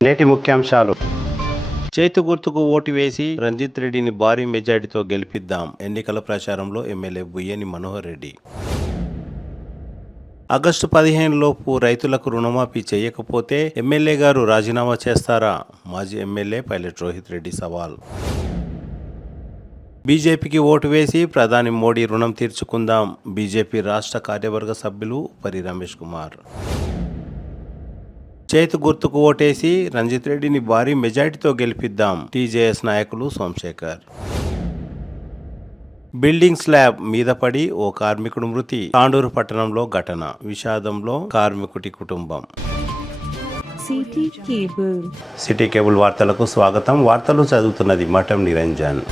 నేటి ముఖ్యాంశాలు. చేతి గుర్తుకు ఓటు వేసి రంజిత్ రెడ్డిని భారీ మెజార్టీతో గెలిపిద్దాం. ఎన్నికల ప్రచారంలో ఎమ్మెల్యే బుయ్యని మనోహర్ రెడ్డి. ఆగస్టు 15 లోపు రైతులకు రుణమాఫీ చేయకపోతే ఎమ్మెల్యే గారు రాజీనామా చేస్తారా? మాజీ ఎమ్మెల్యే పైలట్ రోహిత్ రెడ్డి సవాల్. బీజేపీకి ఓటు వేసి ప్రధాని మోడీ రుణం తీర్చుకుందాం. బీజేపీ రాష్ట్ర కార్యవర్గ సభ్యులు ఉపరి రమేష్ కుమార్. చేతి గుర్తుకు ఓటేసి రంజిత్ రెడ్డిని భారీ మెజార్టీతో గెలిపిద్దాం. టీజేఎస్ నాయకులు సోమశేఖర్. బిల్డింగ్ స్లాబ్ మీద పడి ఓ కార్మికుడు మృతి. తాండూరు పట్టణంలో ఘటన. విషాదంలో కార్మికుడి కుటుంబం. సిటీ కేబుల్ వార్తలకు స్వాగతం. వార్తలు చదువుతున్నది మఠం నిరంజన్.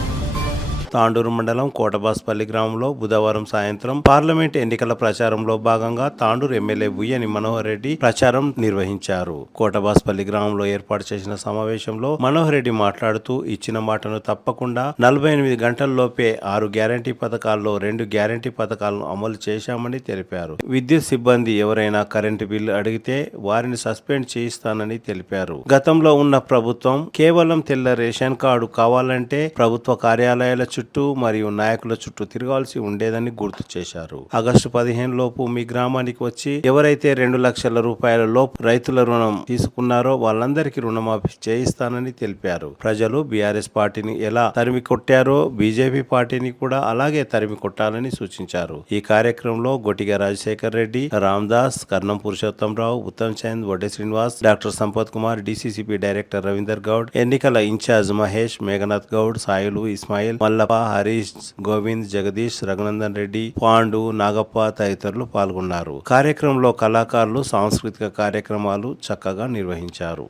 తాండూరు మండలం కోటబాస్పల్లి గ్రామంలో బుధవారం సాయంత్రం పార్లమెంట్ ఎన్నికల ప్రచారంలో భాగంగా తాండూరు ఎమ్మెల్యే బుయ్యని మనోహర్ రెడ్డి ప్రచారం నిర్వహించారు. కోటబాస్పల్లి గ్రామంలో ఏర్పాటు చేసిన సమావేశంలో మనోహర్ రెడ్డి మాట్లాడుతూ ఇచ్చిన మాటను తప్పకుండా 48 గంటల్లోపే 6 గ్యారంటీ పథకాల్లో 2 గ్యారంటీ పథకాలను అమలు చేశామని తెలిపారు. విద్యుత్ సిబ్బంది ఎవరైనా కరెంటు బిల్లు అడిగితే వారిని సస్పెండ్ చేయిస్తానని తెలిపారు. గతంలో ఉన్న ప్రభుత్వం కేవలం తెల్ల రేషన్ కార్డు కావాలంటే ప్రభుత్వ కార్యాలయాల చుట్టూ మరియు నాయకుల చుట్టూ తిరగాల్సి ఉండేదని గుర్తు చేశారు. ఆగస్టు 15 లోపు మీ గ్రామానికి వచ్చి ఎవరైతే 2 లక్షల రూపాయల లోపు రైతుల రుణం తీసుకున్నారో వాళ్ళందరికీ రుణమాఫీ చేయిస్తానని తెలిపారు. ప్రజలు బీఆర్ఎస్ పార్టీని ఎలా తరిమి కొట్టారో బీజేపీ పార్టీని కూడా అలాగే తరిమి కొట్టాలని సూచించారు. ఈ కార్యక్రమంలో Gotiga Rajasekhar Reddy, Ramdas, Karnam Purushottamrao, Uttam Chand, Vadde Srinivas, doctor Sampath Kumar, DCCP director Ravinder Goud, ఎన్నికల ఇన్ఛార్జ్ మహేష్, మేఘనాథ్ గౌడ్, సాయిలు, ఇస్మాయిల్, మల్లప్ప, హరీష్, గోవింద్, జగదీష్, రఘునందన్ రెడ్డి, పాండు, నాగప్ప తదితరులు పాల్గొన్నారు. కార్యక్రమంలో కళాకారులు సాంస్కృతిక కార్యక్రమాలు చక్కగా నిర్వహించారు.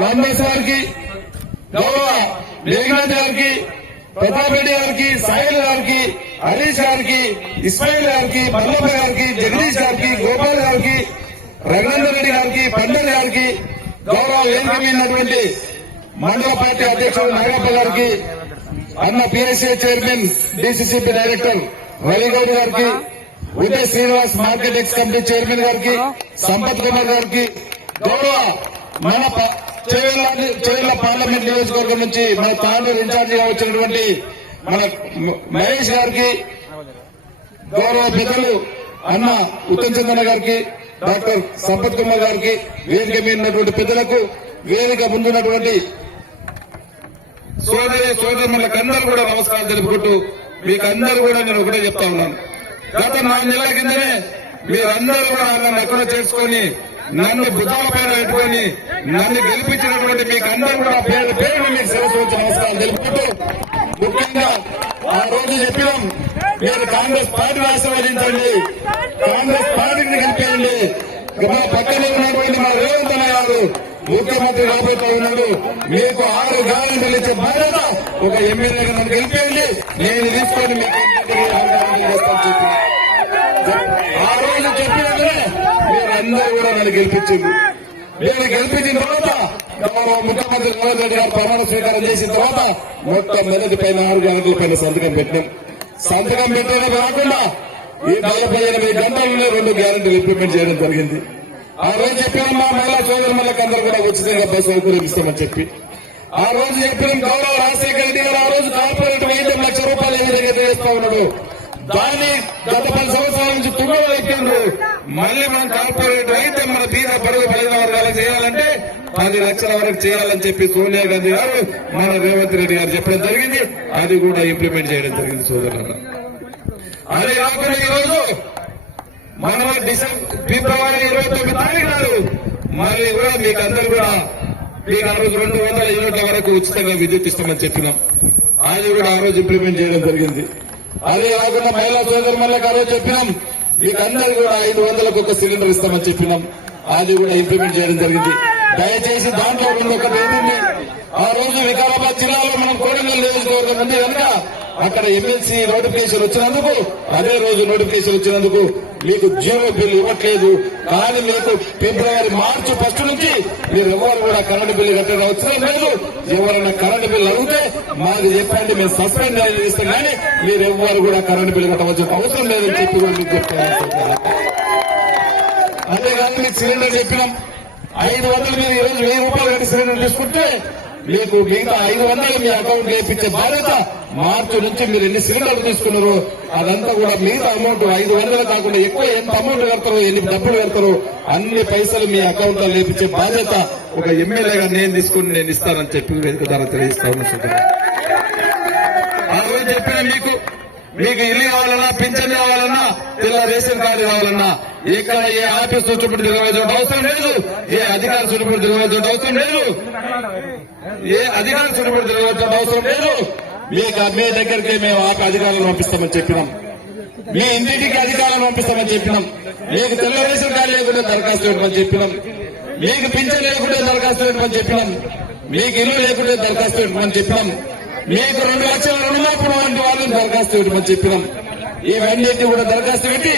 రామదాస్ గారికి, గౌరవ మేఘనాథ్ గారికి, ప్రతాప్ రెడ్డి గారికి, సాయిల్ గారికి, హరీష్ గారికి, ఇస్మాయిల్ గారికి, మల్లప్ప గారికి, జగదీష్ గారికి, గోపాల్ గారికి, రఘునందన్ రెడ్డి గారికి, పండర్ గారికి, గౌరవ వేదిక ఉన్నటువంటి మండల పార్టీ అధ్యక్షుడు నాగప్ప గారికి, అన్న PSA chairman, DCCP director Ravigoud గారికి, Uday Srinivas market ex committee chairman గారికి, సంపత్ కుమార్ గారికి, గౌరవ మన చేవెళ్ల పార్లమెంట్ నియోజకవర్గం నుంచి మన తాండూరు ఇన్ఛార్జిగా వచ్చినటువంటి మన మహేష్ గారికి, గౌరవ పెద్దలు అన్న ఉత్తమ్ చంద్ర గారికి, డాక్టర్ సంపత్ కుమార్ గారికి, వేదిక మీద ఉన్నటువంటి పెద్దలకు, వేదిక ముందున్నటువంటి సోదరులందరూ కూడా నమస్కారం తెలుపుకుంటూ మీకందరూ కూడా నేను ఒకటే చెప్తా ఉన్నాను. గత 4 నెలల కిందనే మీరందరూ కూడా నన్ను ఎక్కడ చేసుకుని నన్ను భుజాల పైన పెట్టుకుని నన్ను గెలిపించినటువంటి మీకు అందరూ కూడా పేరు పేరు మీకు శిరస్సు వచ్చి నమస్కారం తెలుపుకుంటూ, ముఖ్యంగా ఆ రోజు చెప్పినాం మీరు కాంగ్రెస్ పార్టీని ఆశీర్వదించండి, కాంగ్రెస్ పార్టీని గెలిపేయండి. మన పక్కన ఉన్నటువంటి మన రేవంత్ అన్న గారు ముఖ్యమంత్రి రాబోతూ ఉన్నాడు. మీకు 6 గ్యారెంటీలు ఇచ్చే బాధ్యత ఒక ఎమ్మెల్యేగా నన్ను గెలిపేయండి, నేను తీసుకొని మీకు చెప్పి ఆ రోజు చెప్పినట్లే మీరందరూ కూడా నన్ను గెలిపించింది. నేను గెలిపించిన తర్వాత ముఖ్యమంత్రి రేవంత్ రెడ్డి గారు ప్రమాణ స్వీకారం చేసిన తర్వాత మొత్తం మొదటి పైన 6 గ్యారెంటీల పైన సంతకం పెట్టినాం. సంతకం పెట్టడమే కాకుండా ఈ 48 గంటల్లో 2 గ్యారెంటీలు ఇంప్లిమెంట్ చేయడం జరిగింది. ఆ రోజు చెప్పిన మా మహిళా సోదరులకు అందరూ కూడా ఉచితంగా బస్సు సౌకర్యం ఇస్తామని చెప్పి ఆ రోజు చెప్పిన గౌరవ రాజశేఖర రెడ్డి గారు ఆ రోజు కార్పొరేట్ 5 లక్షల రూపాయలు ఏ విధంగా చేస్తా ఉన్నాడు. దాన్ని గత 10 సంవత్సరాల నుంచి తుమ్మలు ఎక్కిండ్రు. మళ్ళీ మనం కార్పొరేట్ అయితే మన బీద పరుగు బలిన వర్గాలకు చేయాలంటే 10 లక్షల వరకు చేయాలని చెప్పి సోనియా గాంధీ గారు మన రేవంత్ రెడ్డి గారు చెప్పడం జరిగింది. అది కూడా ఇంప్లిమెంట్ చేయడం జరిగింది సోదరులు. అది కాకుండా ఈరోజు మన ఫిబ్రవరి 29 తారీఖు నాడు మళ్ళీ కూడా మీకు అందరూ కూడా మీకు ఆ రోజు 200 యూనిట్ల వరకు ఉచితంగా విద్యుత్ ఇస్తామని చెప్పినాం. అది కూడా ఆ రోజు ఇంప్లిమెంట్ చేయడం జరిగింది. అదే కాకుండా మహిళా సోదరులకు ఆ రోజు చెప్పినాం మీకు అందరూ కూడా 500లకు ఒక సిలిండర్ ఇస్తామని చెప్పినాం. అది కూడా ఇంప్లిమెంట్ చేయడం జరిగింది. దయచేసి దాంట్లో ఒకటి ఏంటంటే ఆ రోజు వికారాబాద్ జిల్లాలో మనం కోడంగల్ నియోజకవర్గం ఉంది కనుక అక్కడ ఎమ్మెల్సీ నోటిఫికేషన్ వచ్చినందుకు అదే రోజు నోటిఫికేషన్ వచ్చినందుకు మీకు జీరో బిల్లు ఇవ్వట్లేదు. కానీ మీకు మార్చి 1 నుంచి మీరు ఎవరు కూడా కరెంటు బిల్లు కట్టిన అవసరం లేదు. ఎవరైనా కరెంటు బిల్లు అడిగితే మాకు చెప్పండి, మేము సస్పెండ్ చేస్తాం, కానీ మీరు ఎవరు కూడా కరెంటు బిల్లు కట్టవలసిన అవసరం లేదని చెప్పి కూడా మీకు చెప్తాను. అంతేగాని మీకు సిలిండర్ చెప్పినాం 500 మీరు ఈరోజు 1000 రూపాయలు కట్టి సిలిండర్ తీసుకుంటే మీకు మిగతా 500 మీ అకౌంట్ వేయించే బాధ్యత. మార్చి నుంచి మీరు ఎన్ని సిలిండర్లు తీసుకున్నారో అదంతా కూడా మిగతా అమౌంట్ 500 కాకుండా ఎక్కువ ఎంత అమౌంట్ కడతారో, ఎన్ని డబ్బులు కడతారో అన్ని పైసలు మీ అకౌంట్ లో లేపించే బాధ్యత ఒక ఎమ్మెల్యేగా నేను తీసుకుని నేను ఇస్తానని చెప్పి వేదిక ద్వారా తెలియజేస్తా ఉన్నా. ఆ రోజు చెప్పిన మీకు ఇల్లు కావాలన్నా, పింఛన్ కావాలన్నా, తెల్ల రేషన్ కార్డు కావాలన్నా ఇక్కడ ఏ ఆఫీస్ చుట్టుముట్టు తిరగవలసిన అవసరం లేదు, ఏ అధికారి చుట్టుముట్టు తిరగవలసిన అవసరం లేదు, అవసరం లేదు. మీ దగ్గరికి మేము అధికారులను పంపిస్తామని చెప్పినాం, మీ ఇంటింటికి అధికారులను పంపిస్తామని చెప్పినాం. మీకు తెల్ల రేషన్ కార్డు లేకుండా దరఖాస్తు పెట్టమని చెప్పినాం, మీకు పింఛన్ లేకుంటే దరఖాస్తు పెట్టమని చెప్పినాం, మీకు ఇల్లు లేకుంటే దరఖాస్తు పెట్టమని చెప్పినాం, మీకు 2 లక్షల రుణమాఫీ వంటి వాళ్ళని దరఖాస్తు పెట్టమని చెప్పినాం. ఇవన్నింటినీ కూడా దరఖాస్తు పెట్టి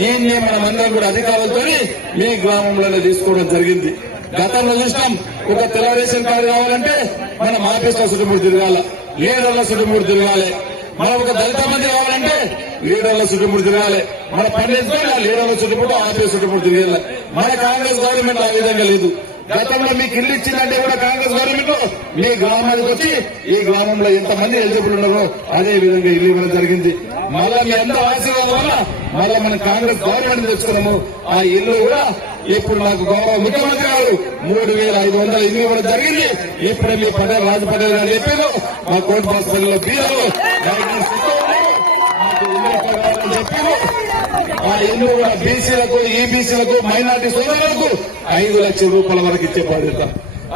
ఈయన్ని మనమందరం కూడా అధికారులతో మీ గ్రామంలోనే తీసుకోవడం జరిగింది. గతంలో చూసినాం, ఒక తెల్ల రేషన్ కార్డు కావాలంటే మనం ఆఫీసులో చుట్టుముడు తిరగాల, లీడర్ల చుట్టుముడు తిరగాలి. మనం ఒక దళిత మంది కావాలంటే లీడర్ల చుట్టుముడు తిరగాలి. మన పండితులు ఆ లీడర్ల చుట్టుముడు ఆఫీస్ చుట్టుముడు తిరగాలి. మన కాంగ్రెస్ గవర్నమెంట్ ఆ విధంగా లేదు. గతంలో మీకు ఇల్లు ఇచ్చిందంటే కూడా కాంగ్రెస్ గవర్నమెంట్ మీ గ్రామానికి వచ్చి ఈ గ్రామంలో ఎంతమంది ఎలిజిబుల్ ఉన్నారో అదే విధంగా ఇల్లు ఇవ్వడం జరిగింది. మళ్ళా మీ అందరూ ఆశీర్వాదం వల్ల మళ్ళా మనం కాంగ్రెస్ గవర్నమెంట్ తెచ్చుకున్నాము. ఆ ఇల్లు కూడా ఇప్పుడు నాకు గౌరవ ముఖ్యమంత్రి గారు 3500 ఇల్లు ఇవ్వడం జరిగింది. ఇప్పుడే మీ రాజు పటేల్ గారు చెప్పారు, మా కోర్టు హాస్పిటల్లో బీదలు చెప్పారు. ఆ ఇల్లు కూడా బీసీలకు, ఈబీసీలకు, మైనార్టీ సోదరులకు 5 లక్షల రూపాయల వరకు ఇచ్చే బాధ్యత.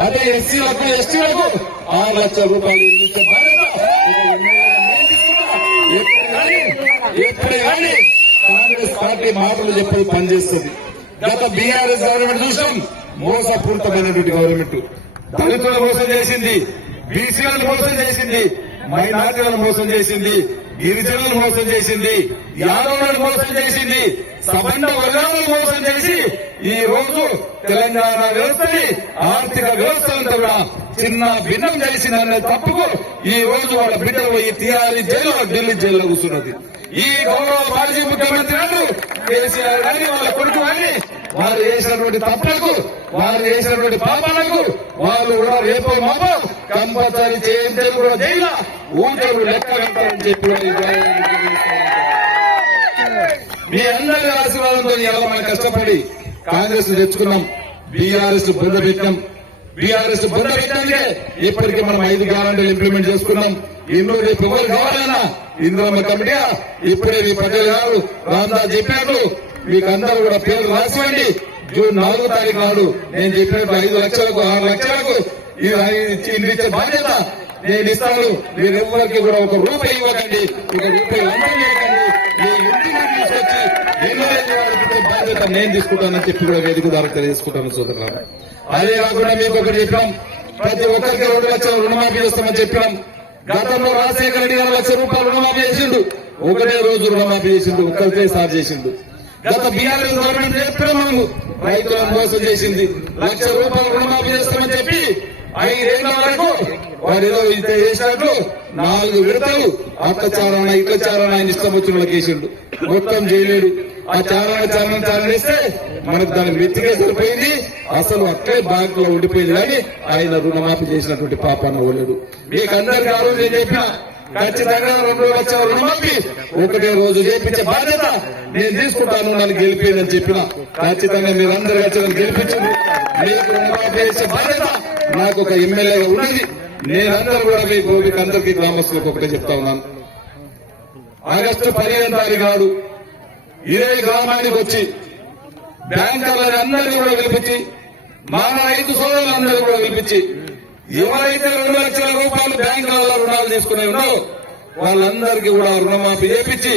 అదే ఎస్సీలకు, ఎస్టీలకు 6 లక్షల రూపాయలు ఇచ్చే బాధ్యత. ఎప్పుడే కానీ కాంగ్రెస్ పార్టీ మాటలు చెప్పేది పనిచేస్తుంది. గత బీఆర్ఎస్ గవర్నమెంట్ చూసాం, మోసపూరితమైనటువంటి గవర్నమెంట్. దళితులను మోసం చేసింది, బీసీలను మోసం చేసింది, మైనార్టీలను మోసం చేసింది, గిరిజనులను మోసం చేసింది, యాదవులను మోసం చేసింది, సబండ వర్గాలను మోసం చేసి ఈ రోజు తెలంగాణ వ్యవస్థని, ఆర్థిక వ్యవస్థలంతా కూడా చిన్న భిన్నం చేసిందనే తప్పుకు ఈ రోజు వాళ్ళ బిడ్డలు పోయి తీయాలి జైల్లో, ఢిల్లీ జైల్లో కూర్చున్నది. ఈ గౌరవ మాజీ ముఖ్యమంత్రి గారు కేసీఆర్ గాని వాళ్ళ కొడుకు గాని వారు చేసినటువంటి తప్పులకు, వారు చేసినటువంటి పాపాలకు వాళ్ళు కూడా రేపో మాపో కంపల్సరీ చేయించే కూడా జైలు ఊటలు లెక్క కట్టాలని చెప్పి మీ అందరి ఆశీర్వాదంతో ఇలా మనం కష్టపడి కాంగ్రెస్ తెచ్చుకున్నాం. బీఆర్ఎస్ బృంద పెట్టాం. బీఆర్ఎస్ బృంద పెట్టాకే ఇప్పటికీ మనం 5 గ్యారెంటీలు ఇంప్లిమెంట్ చేసుకున్నాం. ఇల్లు రేపు ఎవరు కావాలన్నా ఇందులో కమిటీ ఇప్పుడే మీ పటేల్ గారు రామ్దాస్ చెప్పారు, మీకు అందరూ కూడా పేర్లు రాసివ్వండి. జూన్ 4వ తారీఖు నాడు నేను చెప్పినట్టు 5 లక్షలకు 6 లక్షలకు ఇల్లు ఇచ్చే బాధ్యత నేను ఇస్తాను. మీరు ఎవరికి కూడా ఒక రూపాయి ఇవ్వకండి, ఒక రూపాయి అమలు చేయకండి. మీ ఇంటికి తీసుకొచ్చి ఇల్లు బాధ్యత నేను తీసుకుంటానని చెప్పి కూడా వేదిక ద్వారా తెలియజేసుకుంటాను సోదరులారా. అదే కాకుండా మీకు ఒకటి చెప్పాం, ప్రతి ఒక్కరికి 2 లక్షల రుణమాఫీ చేస్తామని చెప్పాం. గతంలో రాజశేఖర రెడ్డి 2 లక్షల రూపాయలు రుణమాఫీ చేసిండు, ఒకటే రోజు రుణమాఫీ చేసిండు, ఒక్కరికేసారి చేసిండు. గత బీఆర్ఎస్ గవర్నమెంట్ చెప్పినాం, మనము రైతులను మోసం చేసింది. 1 లక్ష రూపాయలు రుణమాఫీ చేస్తామని చెప్పి 5 ఏళ్ల వరకు వారు ఏదో చేసినట్లు 4 విడతలు అత్యాచారాన్ని ఇట్లచారాన్ని ఆయన ఇష్టం వచ్చిన వాళ్ళకి వేసిండు. మొత్తం చేయలేడు. ఆ చారణ వేస్తే మనకు దాని వెతికే సరిపోయింది. అసలు అట్లే బ్యాంక్ లో ఉండిపోయింది, కానీ ఆయన రుణమాఫీ చేసినటువంటి పాపాన ఓలేడు. మీకు అందరికీ ఆ రోజు నేను చెప్పిన ఖచ్చితంగా 2 లక్షల రుణమాఫీ ఒకటే రోజు చేయించే బాధ్యత నేను తీసుకుంటాను, నన్ను గెలిపేదని చెప్పిన. ఖచ్చితంగా మీరందరూ వచ్చి నన్ను గెలిపించండి. మీకు రుణమాఫీ చేసే బాధ్యత నాకు ఒక ఎమ్మెల్యేగా ఉన్నది. నేనందరూ కూడా మీకు అందరికీ గ్రామస్తులకు ఒకటే చెప్తా ఉన్నాను. ఆగస్టు 15వ తారీఖు నాడు ఇదే గ్రామానికి వచ్చి బ్యాంకర్లని అందరినీ కూడా పిలిపించి, మా రైతు సోదరులందరూ కూడా పిలిపించి, ఎవరైతే 2 లక్షల రూపాయలు బ్యాంకులలో రుణాలు తీసుకునే ఉన్నారో వాళ్ళందరికీ కూడా రుణమాఫీ చేపించి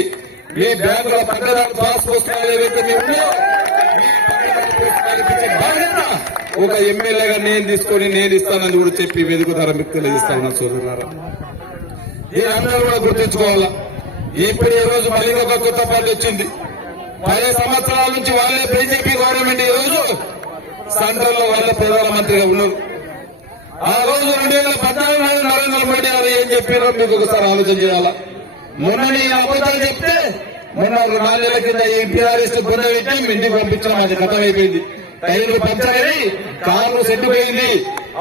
మీ బ్యాంకుల పట్టదారు పాస్ పుస్తకాలు ఏవైతే మీ ఉన్నాయో బాధ్యత ఒక ఎమ్మెల్యేగా నేను తీసుకొని నేను ఇస్తానని కూడా చెప్పి వేదిక ద్వారా మీకు తెలియజేస్తా ఉన్నా సోదరులారా. అందరూ కూడా గుర్తుంచుకోవాలా. ఇప్పుడు ఈ రోజు మళ్ళీ ఒక కొత్త పార్టీ వచ్చింది. 10 సంవత్సరాల నుంచి వాళ్ళే బీజేపీ గవర్నమెంట్ ఈ రోజు సెంట్రల్ లో వాళ్ళ ప్రధానమంత్రిగా ఉన్నారు. ఆ రోజు 2014 నరేంద్ర మోడీ గారు ఏం చెప్పారో మీకు ఒకసారి ఆలోచన చేయాలా. మొన్న నేను అబద్ధాలు చెప్తే మొన్న 4 నెలల కింద ఈ టీఆర్ఎస్ బుద్ధ పెట్టి ఇంటికి పంపించడం అది గతమైపోయింది. టైర్లు పంచగలి కార్లు సెట్టుపోయింది.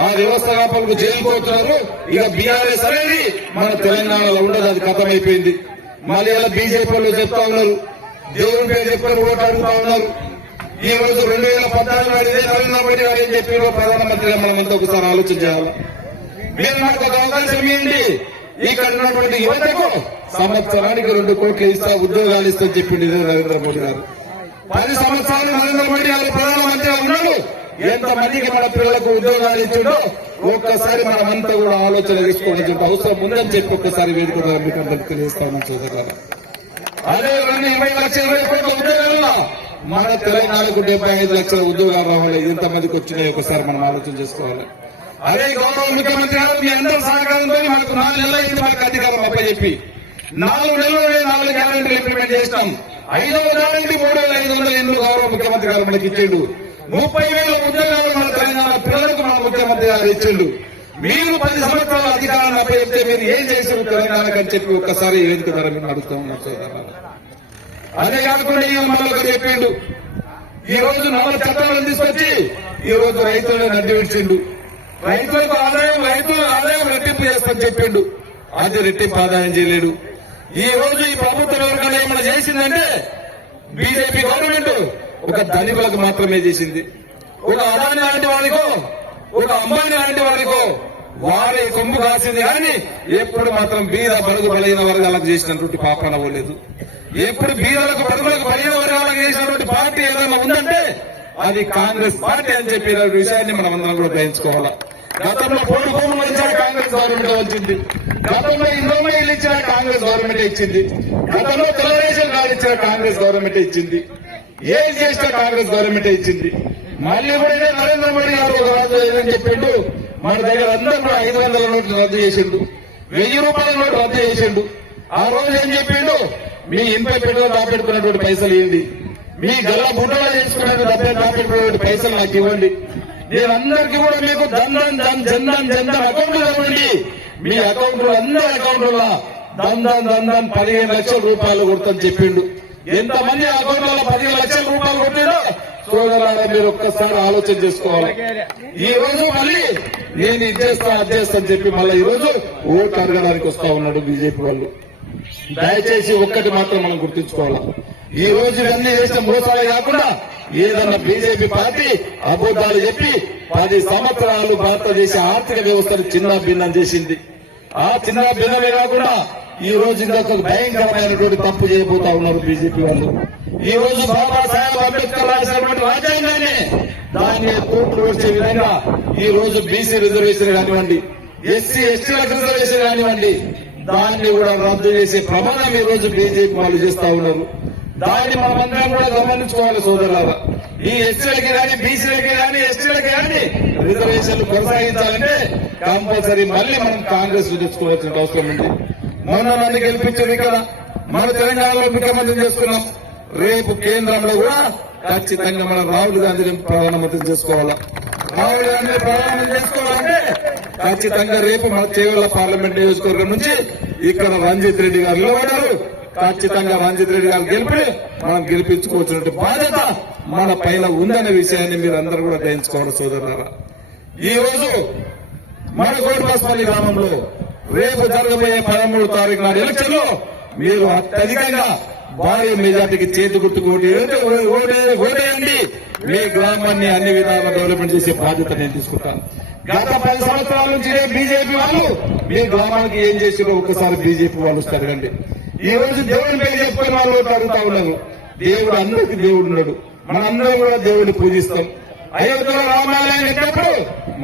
ఆ వ్యవస్థాపకులకు జైలుకోతున్నారు. ఇక బీఆర్ఎస్ అనేది మన తెలంగాణలో ఉండదు, అది గతమైపోయింది. మళ్ళీ ఇలా బీజేపీ వాళ్ళు చెప్తా ఉన్నారు, దేవుని పేరు చెప్పుకొని ఓటు అడుగుతా ఉన్నారు. ఈ రోజు 2014 నరేంద్ర మోడీ గారు ఏం చెప్పారో ప్రధానమంత్రిగా మనం ఎంత ఒకసారి ఆలోచన చేయాలి. మీరు నాకు ఒక అవకాశం ఇవ్వండి, ఇక్కడ ఉన్నటువంటి యువతకు సంవత్సరానికి 2 కోట్లు ఇస్తా, ఉద్యోగాలు ఇస్తా చెప్పింది నరేంద్ర మోడీ గారు. 10 సంవత్సరాలు నరేంద్ర మోడీ గారు ప్రధానమంత్రిగా ఉన్నాడు. ఎంతమందికి మన పిల్లలకు ఉద్యోగాలు ఇచ్చిండో ఒక్కసారి మనమంతా కూడా ఆలోచన తీసుకోవాల్సిన అవసరం ఉందని చెప్పి ఒక్కసారి వేదిక మీకు అందరికీ తెలియస్తామని చూద్దాం. అదే 20 లక్షల 20 కోట్ల ఉద్యోగాల్లో మన తెలంగాణకు 75 లక్షల ఉద్యోగాలు రావాలి. ఎంతమందికి వచ్చినాయి ఒకసారి మనం ఆలోచన చేసుకోవాలి. అదే గౌరవ ముఖ్యమంత్రి గారు మీ అందరి సహకారంతో మనకు 4 నెలలు అయింది మనకు అధికారం అప్పచెప్పి. 4 నెలలు 4 గ్యారెంటీలు ఇంప్లిమెంట్ చేస్తాం. 5వ గ్యారెంటీ 3,500 ఇల్లు గౌరవ ముఖ్యమంత్రి గారు మనకి ఇచ్చిండు. 30,000 ఉద్యోగాలు మన తెలంగాణ పిల్లలకు మన ముఖ్యమంత్రి గారు ఇచ్చిండు. మీరు 10 సంవత్సరాల అధికారాన్ని అప్పచెప్తే మీరు ఏం చేశారు తెలంగాణకు అని చెప్పి ఒక్కసారి వేదిక ద్వారా మేము అడుగుతూ ఉన్నాం సోదరులారా. అదే కాకుండా ఈ మళ్ళీ చెప్పిండు, ఈ రోజు 4 చట్టాలను తీసుకొచ్చి ఈ రోజు రైతులను నడ్డి విడిచిండు. రైతుల ఆదాయం రెట్టింపు చేస్తామని చెప్పిండు. అది రెట్టింపు ఆదాయం చేయలేడు. ఈ రోజు ఈ ప్రభుత్వం ఎవరికైనా ఏమైనా చేసిందంటే బీజేపీ గవర్నమెంట్ ఒక ధనికులకు మాత్రమే చేసింది. ఒక అదాని లాంటి వారికో, ఒక అంబానీ లాంటి వారికో వారి కొమ్ము కాసింది కానీ ఎప్పుడు మాత్రం బీద బడుగు బలైన వర్గాలకు చేసినటువంటి పాపన పోలేదు. ఎప్పుడు బీదలకు బడుగులకు బలైన వర్గాలకు చేసినటువంటి పార్టీ ఏదైనా ఉందంటే అది కాంగ్రెస్ పార్టీ అని చెప్పి విషయాన్ని మనం అందరం కూడా గ్రహించుకోవాలా. గతంలో పోటీ భూములు ఇచ్చిన కాంగ్రెస్ గవర్నమెంట్ వచ్చింది. గతంలో ఇంద్రమయ్యలు ఇచ్చిన కాంగ్రెస్ గవర్నమెంట్ ఇచ్చింది. గతంలో తెలుగుదేశం కార్డు ఇచ్చిన కాంగ్రెస్ గవర్నమెంట్ ఇచ్చింది. ఏం చేసిన కాంగ్రెస్ గవర్నమెంట్ ఇచ్చింది. మళ్ళీ కూడా నరేంద్ర మోడీ గారు ఒక రాజు ఏదని చెప్పిండు, మన దగ్గర అందరూ కూడా 500 నోట్లు రద్దు చేసిండు, 1000 రూపాయల నోటు రద్దు చేసిండు. ఆ రోజు ఏం చెప్పిండు, మీ ఇంపై పెట్టుకుని దాపెట్టుకున్నటువంటి పైసలు ఇవ్వండి, మీ గల్ల బుట్టలో చేసుకున్నటువంటి దాపెట్టుకున్నటువంటి పైసలు నాకు ఇవ్వండి, నేను అందరికీ కూడా మీకు జన్ధన్ అకౌంట్లు ఇవ్వండి, మీ అకౌంట్లు అందరి అకౌంట్లలో దందన్ 15 లక్షల రూపాయలు కొడతాను చెప్పిండు. ఎంతమంది అకౌంట్లలో 15 లక్షల రూపాయలు కొట్టాడో సోదరులారా మీరు ఒక్కసారి ఆలోచన చేసుకోవాలి. ఈ రోజు మళ్ళీ నేను ఇది చేస్తా అది చేస్తా అని చెప్పి మళ్ళీ ఈ రోజు ఓటు అడగడానికి వస్తా ఉన్నాడు బీజేపీ వాళ్ళు. దయచేసి ఒక్కటి మాత్రం మనం గుర్తుంచుకోవాలి, ఈ రోజు ఇవన్నీ చేసిన మోసాలే కాకుండా ఏదన్నా బీజేపీ పార్టీ అబద్ధాలు చెప్పి 10 సంవత్సరాలు భారతదేశ ఆర్థిక వ్యవస్థను చిన్న భిన్నం చేసింది. ఆ చిన్న భిన్నమే కాకుండా ఈ రోజు ఇంకొక భయంకరమైనటువంటి తప్పు చేయబోతా ఉన్నారు బీజేపీ వాళ్ళు. ఈ రోజు బాబాసాహెబ్ అంబేద్కర్ రాసినటువంటి రాజ్యాంగాన్ని దాన్ని తూట్లు వచ్చే విధంగా ఈ రోజు బీసీ రిజర్వేషన్ కానివ్వండి, ఎస్సీ ఎస్టీలకు రిజర్వేషన్ కానివ్వండి, దాన్ని కూడా రద్దు చేసే ప్రమాణం ఈ రోజు బీజేపీ వాళ్ళు చేస్తా ఉన్నారు. దాన్ని మనమందరం కూడా గమనించుకోవాలి సోదరులారా. ఈ ఎస్సీలకి కానీ బీసీలకి కానీ ఎస్టీలకి కానీ రిజర్వేషన్లు కొనసాగించాలంటే కంపల్సరీ మళ్ళీ మనం కాంగ్రెస్ తెచ్చుకోవాల్సిన అవసరం ఉంది. మొన్న నన్ను గెలిపించారు, ఇక్కడ మన తెలంగాణలో ముఖ్యమంత్రి చేసుకున్నాం. రేపు కేంద్రంలో కూడా ఖచ్చితంగా మనం రాహుల్ గాంధీని ప్రధానమంత్రి చేసుకోవాలా. రాహుల్ గాంధీని ప్రధానమంత్రి చేసుకోవాలంటే ఖచ్చితంగా రేపు మన చేవెళ్ల పార్లమెంట్ నియోజకవర్గం నుంచి ఇక్కడ రంజిత్ రెడ్డి గారు నిలబడ్డారు. ఖచ్చితంగా రంజిత్ రెడ్డి గారు గెలిపి మనం గెలిపించుకోవాల్సిన బాధ్యత మన పైన ఉందనే విషయాన్ని మీరు అందరూ కూడా గ్రహించుకోవాలి సోదరులారా. ఈ రోజు మన కోటపాస్పల్లి గ్రామంలో రేపు జరగబోయే 13వ తారీఖు నాడు ఎలక్షన్ లో మీరు అత్యధికంగా భారీ మెజార్టీకి చేతి గుర్తుకు ఓటేయండి. మీ గ్రామాన్ని అన్ని విధాలుగా డెవలప్మెంట్ చేసే బాధ్యత నేను తీసుకుంటాను. గత 10 సంవత్సరాల నుంచి బీజేపీ వాళ్ళు మీ గ్రామానికి ఏం చేసిరో ఒకసారి బీజేపీ వాళ్ళు అడగండి. ఈ రోజు దేవుని పేరు చెప్పుకుని వాళ్ళు ఓట్లు అడుగుతా ఉన్నారు. దేవుడు అందరికీ దేవుడు ఉన్నాడు, మనందరం కూడా దేవుడిని పూజిస్తాం. అయోధ్యలో రామాలయం కట్టినప్పుడు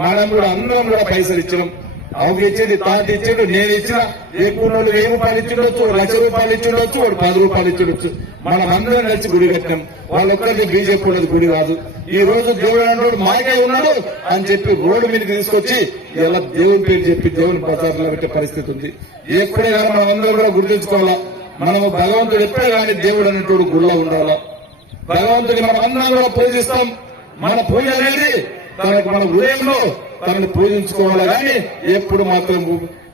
మనం కూడా అందరం కూడా పైసలు ఇచ్చినాం. అవి ఇచ్చింది తాత ఇచ్చిండు, నేను ఇచ్చిన ఎక్కువ 1000 రూపాయలు ఇచ్చిండొచ్చు, 1,00,000 రూపాయలు ఇచ్చిండొచ్చు, వాడు 10 రూపాయలు ఇచ్చిండొచ్చు. మనం అందరం కలిసి గుడి కట్టాం. వాళ్ళొక్కరిని బీజేపీ ఉన్నది గుడి కాదు. ఈ రోజు దేవుడు అన్నాడు మాకే ఉన్నాడు అని చెప్పి రోడ్డు మీదకి తీసుకొచ్చి ఇలా దేవుని పేరు చెప్పి దేవుని ప్రచారంలో పెట్టే పరిస్థితి ఉంది. ఎప్పుడే కానీ మనం అందరూ కూడా గుర్తుంచుకోవాలా, మనము భగవంతుడు ఎప్పుడే కానీ దేవుడు అనేటోడు గుడిలో ఉండాలా. భగవంతుని మనం అందరం కూడా పూజిస్తాం. మన పూజ అనేది తనకు మన హృదయంలో తనని పూజించుకోవాలి కానీ ఎప్పుడు మాత్రం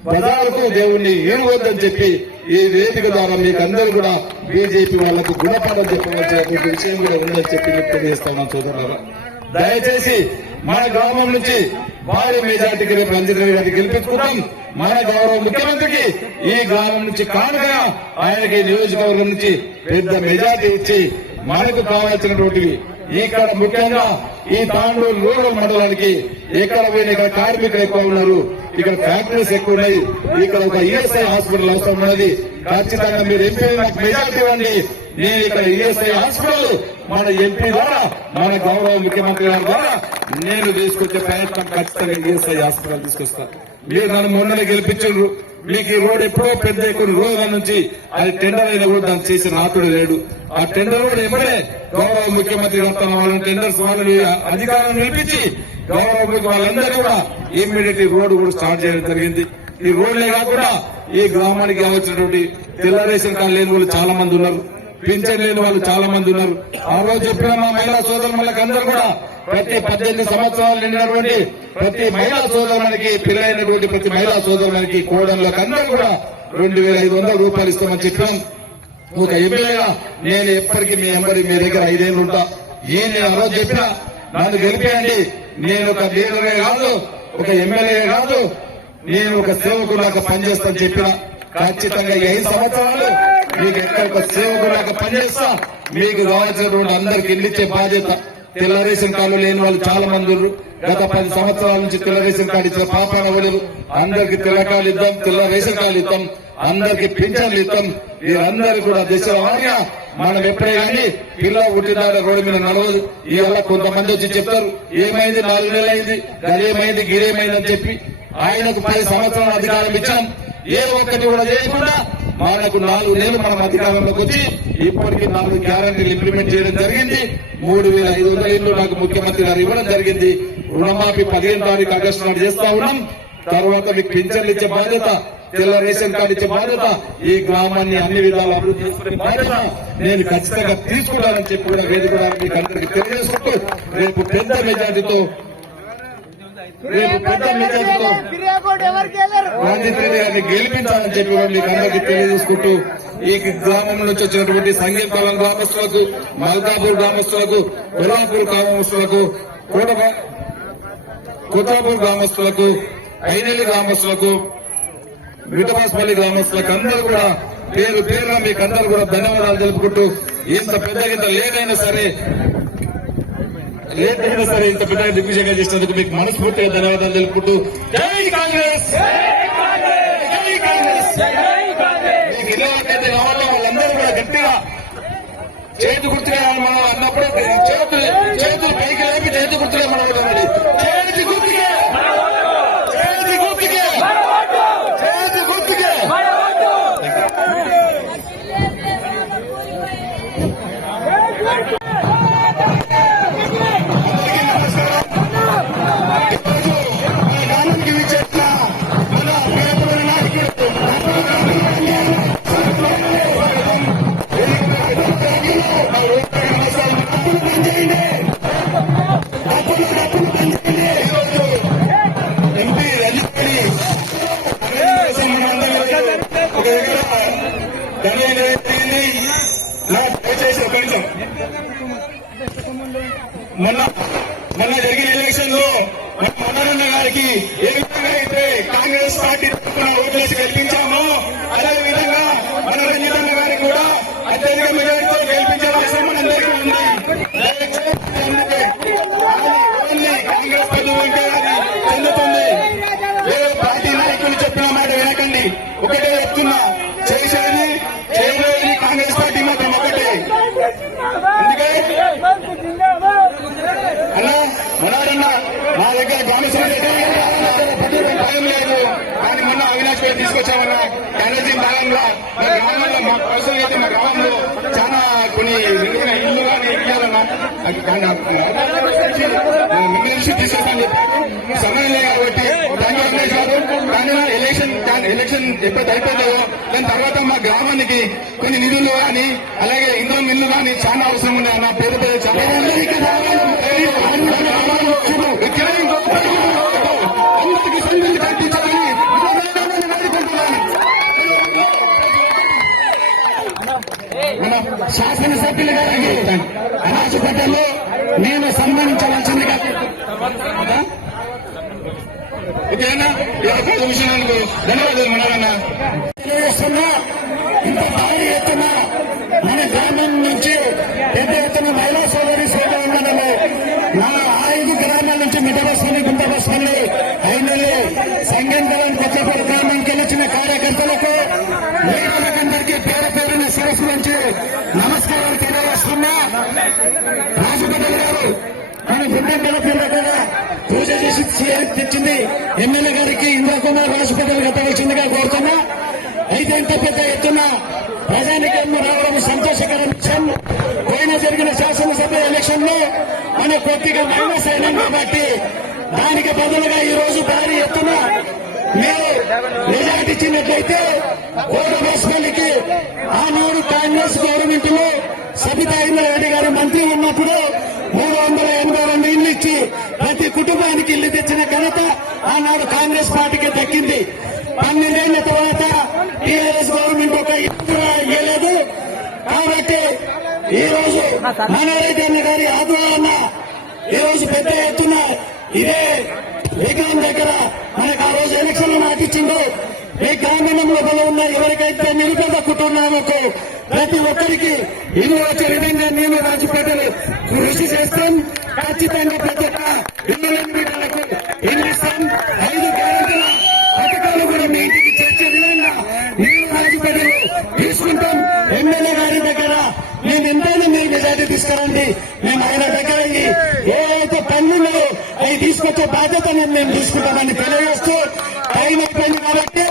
బజారుకు దేవుణ్ణి ఏమవద్దని చెప్పి ఈ వేదిక ద్వారా మీకు అందరూ కూడా బీజేపీ వాళ్లకు గుణపాఠం చెప్పవలసిన విషయం కూడా ఉందని చెప్పి మీకు తెలియజేస్తాను సోదరులారా. దయచేసి మన గ్రామం నుంచి భారీ మెజార్టీకి రేపు రంజిత్ రెడ్డి గారిని గెలిపించుకుంటాం. మన గౌరవ ముఖ్యమంత్రికి ఈ గ్రామం నుంచి కానుకగా ఆయనకి నియోజకవర్గం నుంచి పెద్ద మెజార్టీ ఇచ్చి మనకు కావాల్సినటువంటివి ఇక్కడ ముఖ్యంగా ఈ తాండూరు రూరల్ మండలానికి ఎక్కడ పోయిన ఇక్కడ కార్మికులు ఎక్కువ ఉన్నారు, ఇక్కడ ఫ్యాక్టరీస్ ఎక్కువ ఉన్నాయి, ఇక్కడ ఒక ఈఎస్ఐ హాస్పిటల్ అవసరం ఉన్నది. ఖచ్చితంగా మీరు ఎంపీ నాకు మెజార్టీ ఇవ్వండి. నేను ఇక్కడ ఈఎస్ఐ హాస్పిటల్ మన ఎంపీ ద్వారా మన గౌరవ ముఖ్యమంత్రి గారి ద్వారా నేను తీసుకొచ్చే ప్రయత్నం ఖచ్చితంగా ఈఎస్ఐ హాస్పిటల్ తీసుకొస్తాను. మీరు నన్ను మొన్ననే గెలిపించారు. మీకు ఈ రోడ్ ఎప్పుడో పెద్ద కొన్ని రోజుల నుంచి అది టెండర్ అయినా కూడా దాన్ని చేసిన నాతుడు లేడు. ఆ టెండర్ కూడా ఎప్పుడే గౌరవ ముఖ్యమంత్రి వస్తున్న వాళ్ళని టెండర్స్ వాళ్ళని అధికారం నిలిపించి గౌరవ వాళ్ళందరూ కూడా ఇమ్మీడియట్ రోడ్డు కూడా స్టార్ట్ చేయడం జరిగింది. ఈ రోడ్లే కాకుండా ఈ గ్రామానికి కావాల్సినటువంటి తెల్ల రేషన్ కార్డు లేని వాళ్ళు చాలా మంది ఉన్నారు, పింఛన్ లేని వాళ్ళు చాలా మంది ఉన్నారు. ఆ రోజు చెప్పిన మా మహిళా సోదరులకు అందరూ కూడా ప్రతి 18 సంవత్సరాలు నిండినటువంటి ప్రతి మహిళా సోదరునికి పిల్లలైనటువంటి ప్రతి మహిళా సోదరునికి కోడళ్ళకి అందరూ కూడా 2,500 రూపాయలు ఇస్తామని చెప్పాం. ఒక ఎమ్మెల్యేగా నేను ఎప్పటికీ మీ అందరి మీ దగ్గర 5 ఏళ్ళు ఉంటా. నేను ఆ రోజు చెప్పినా నన్ను గెలిపేయండి, నేను ఒక లీడరే కాదు, ఒక ఎమ్మెల్యే కాదు, నేను ఒక సేవకులాగా పనిచేస్తాను చెప్పిన ఖచ్చితంగా 5 సంవత్సరాలు మీకు ఎక్కడ ఒక సేవకులాగా పనిచేస్తా. మీకు కావాల్సినటువంటి అందరికి ఇల్లు ఇచ్చే బాధ్యత. తెల్ల రేషన్ కార్డు లేని వాళ్ళు చాలా మంది ఉన్నారు. గత 10 సంవత్సరాల నుంచి తెల్ల రేషన్ కార్డు ఇచ్చిన పాపాన వడలు అందరికి తెల్ల కార్డు ఇద్దాం, తెల్ల రేషన్ కార్డు ఇద్దాం, అందరికి పింఛన్లు ఇద్దాం. వీరందరూ కూడా దశల వారిగా మనం ఎప్పుడే కానీ పిల్ల పుట్టినాడ రోడ్డు మీద నడవదు. ఇవాళ కొంతమంది వచ్చి చెప్తారు ఏమైంది 4 నెలలు అయింది, గదేమైంది గిరేమైంది అని చెప్పి ఆయనకు 10 సంవత్సరాల అధికారం ఇచ్చాం. ఏ ఒక్కటి కూడా చేయకుండా మనకు 4 నెలలు మనం అధికారంలోకి వచ్చి ఇప్పటికీ 4 గ్యారంటీలు ఇంప్లిమెంట్ చేయడం జరిగింది. 3,500 ఇళ్లు నాకు ముఖ్యమంత్రి గారు ఇవ్వడం జరిగింది. రుణమాఫీ 15 తారీఖు ఆగస్టు నాడు చేస్తా ఉన్నాం. తర్వాత మీకు పింఛన్లు ఇచ్చే బాధ్యత, తెల్ల రేషన్ కార్డు ఇచ్చే బాధ్యత, ఈ గ్రామాన్ని అన్ని విధాలు అభివృద్ధి చేసుకునే బాధ్యత నేను ఖచ్చితంగా తీసుకుంటానని చెప్పి కూడా వేదిక మీకు అందరికీ తెలియజేసుకుంటూ రేపు పెద్ద మెజార్టీతో రంజిత్ రెడ్డి గారిని గెలిపించాలని చెప్పి కూడా మీకు అందరికీ తెలియజేసుకుంటూ ఈ గ్రామం నుంచి వచ్చినటువంటి సంగీతపాలెం గ్రామస్తులకు, మల్కాపూర్ గ్రామస్తులకు, కొల్లాపూర్ గ్రామస్తులకు, కొత్తాపూర్ గ్రామస్తులకు, ఐనేలి గ్రామస్తులకు, విటమాస్పల్లి గ్రామస్తులకు అందరూ కూడా పేరు పేరుగా మీకు అందరూ కూడా ధన్యవాదాలు తెలుపుకుంటూ ఇంత పెద్ద లేదైనా సరే ఇంత పెద్ద దిగ్విజయంగా చేసినందుకు మీకు మనస్ఫూర్తిగా ధన్యవాదాలు తెలుపుకుంటూ జై కాంగ్రెస్, జై కాంగ్రెస్. మీకు ఇళ్ళకైతే రావాలో వాళ్ళందరూ కూడా గట్టిగా చేతి గుర్తుగా మనం అన్నప్పుడు చేతులు పైకి లేపి చేతి గుర్తుగా మనం అవుతుంది. చేతి గుర్తుగా, చేతి గుర్తుగా, చేతి గుర్తుగా. మొన్న జరిగిన ఎలక్షన్ లో మనోరన్న గారికి ఏ విధంగా అయితే కాంగ్రెస్ పార్టీ తరఫున ఓట్లేసి గెలిపించామో అదే విధంగా మన రంజితన్న గారికి కూడా అత్యధిక మెజారిటీతో గెలిపించే అవసరం మనందరికీ ఉంది. కాంగ్రెస్ పదవి ఉంటే అది చెందుతుంది. వేరే పార్టీ నాయకులు చెప్పిన మాట వినకండి. ఒకటే చెప్తున్నా, చేసేది చేయలేని కాంగ్రెస్ పార్టీ మాత్రం ఒకటే. అన్నా మనోరన్న మా దగ్గర గ్రామ సభ భయం లేదు. మెంబర్షిప్ తీసేస్తాను చెప్పారు. సమయం లేదు కాబట్టి దాన్ని వదిలేశారు. కానీ ఎలక్షన్ ఎప్పుడైతే అయిపోతుందో దాని తర్వాత మా గ్రామానికి కొన్ని నిధులు కానీ అలాగే ఇంధనం మిల్లు కానీ చాలా అవసరం ఉన్నాయి. నా పేరు పేరు చాలా అందరికీ సంబంధించి కల్పించాలని మన శాసనసభ్యులు గారికి రాజపేటలో నేను సన్మానించవలసిందిగా ఇదేనా విషయాలకు ధన్యవాదాలు. మనవన్నా తెలియజేస్తున్నా, ఇంత భారీ ఎత్తున మన గ్రామం నుంచి పెద్ద ఎత్తున మహిళా సోదరి సేవ ఉండడంలో నా 5 గ్రామాల నుంచి మిఠబస్పల్లి, గుంటబస్పల్లి, ఐనల్లి, సంగంతరం, కొత్తపల్లి గ్రామానికి వచ్చిన కార్యకర్తలకు మహిళలకందరికీ పేరు పేరున శిరస్సు నుంచి నమస్కారాలు తెలియజేస్తున్నా. రాజగోపాల్ గారు మన గుండెంపల పిల్ల కూడా పూజ చేసి తెచ్చింది ఎమ్మెల్యే గారికి ఇంద్రకుమార్ రాజపేటలు కట్టవలసిందిగా కోరుతున్నా. అయితే ఇంత పెద్ద ఎత్తున ప్రజానికం రావడం సంతోషకరం విషయం. పోయిన జరిగిన శాసనసభ ఎలక్షన్ లో మన కొద్దిగా మైనస్ అయినాం కాబట్టి దానికి బదులుగా ఈ రోజు భారీ ఎత్తున మీరు మెజార్టీ ఇచ్చినట్లయితే కోటబస్పల్లికి ఆనాడు కాంగ్రెస్ గవర్నమెంట్ లో సబితా ఇంద్రారెడ్డి గారి మంత్రి ఉన్నప్పుడు 382 ఇళ్లు ఇచ్చి ప్రతి కుటుంబానికి ఇల్లు తెచ్చిన ఘనత ఆనాడు కాంగ్రెస్ పార్టీకి దక్కింది. 12 ఏళ్ల తర్వాత టీఆర్ఎస్ గవర్నమెంట్ ఒక ఇల్లు ఇవ్వలేదు. కాబట్టి ఈ రోజు మనోరెడ్డి అన్న గారి ఆధ్వర్యాన ఈ రోజు పెద్ద ఎత్తున ఇదే విగ్రహం దగ్గర మనకు ఆ రోజు ఎలక్షన్లు నాటించిందో ఈ గ్రామీణంలో బలం ఉన్న ఎవరికైతే నిరుపేద కుటుంబాలకు ప్రతి ఒక్కరికి ఇల్లు వచ్చే విధంగా నేను రాజపేటలు కృషి చేస్తాం. ఖచ్చితంగా ప్రతి ఒక్క ఇల్లు లేని బిడ్డలకు ఇల్లు ఇస్తాం. 5 గ్యారెంటీల పథకాలు కూడా మీ ఇంటికి చేర్చే విధంగా నేను రాజపేటలు తీసుకుంటాం. ఎమ్మెల్యే గారి దగ్గర మేము ఎంతైనా మీరు మెజార్టీ తీసుకురండి. మేము ఆయన దగ్గర ఏవైతే పన్నులు అవి తీసుకొచ్చే బాధ్యతను మేము తీసుకుంటామని తెలియజేస్తూ టైం అయిపోయింది కాబట్టి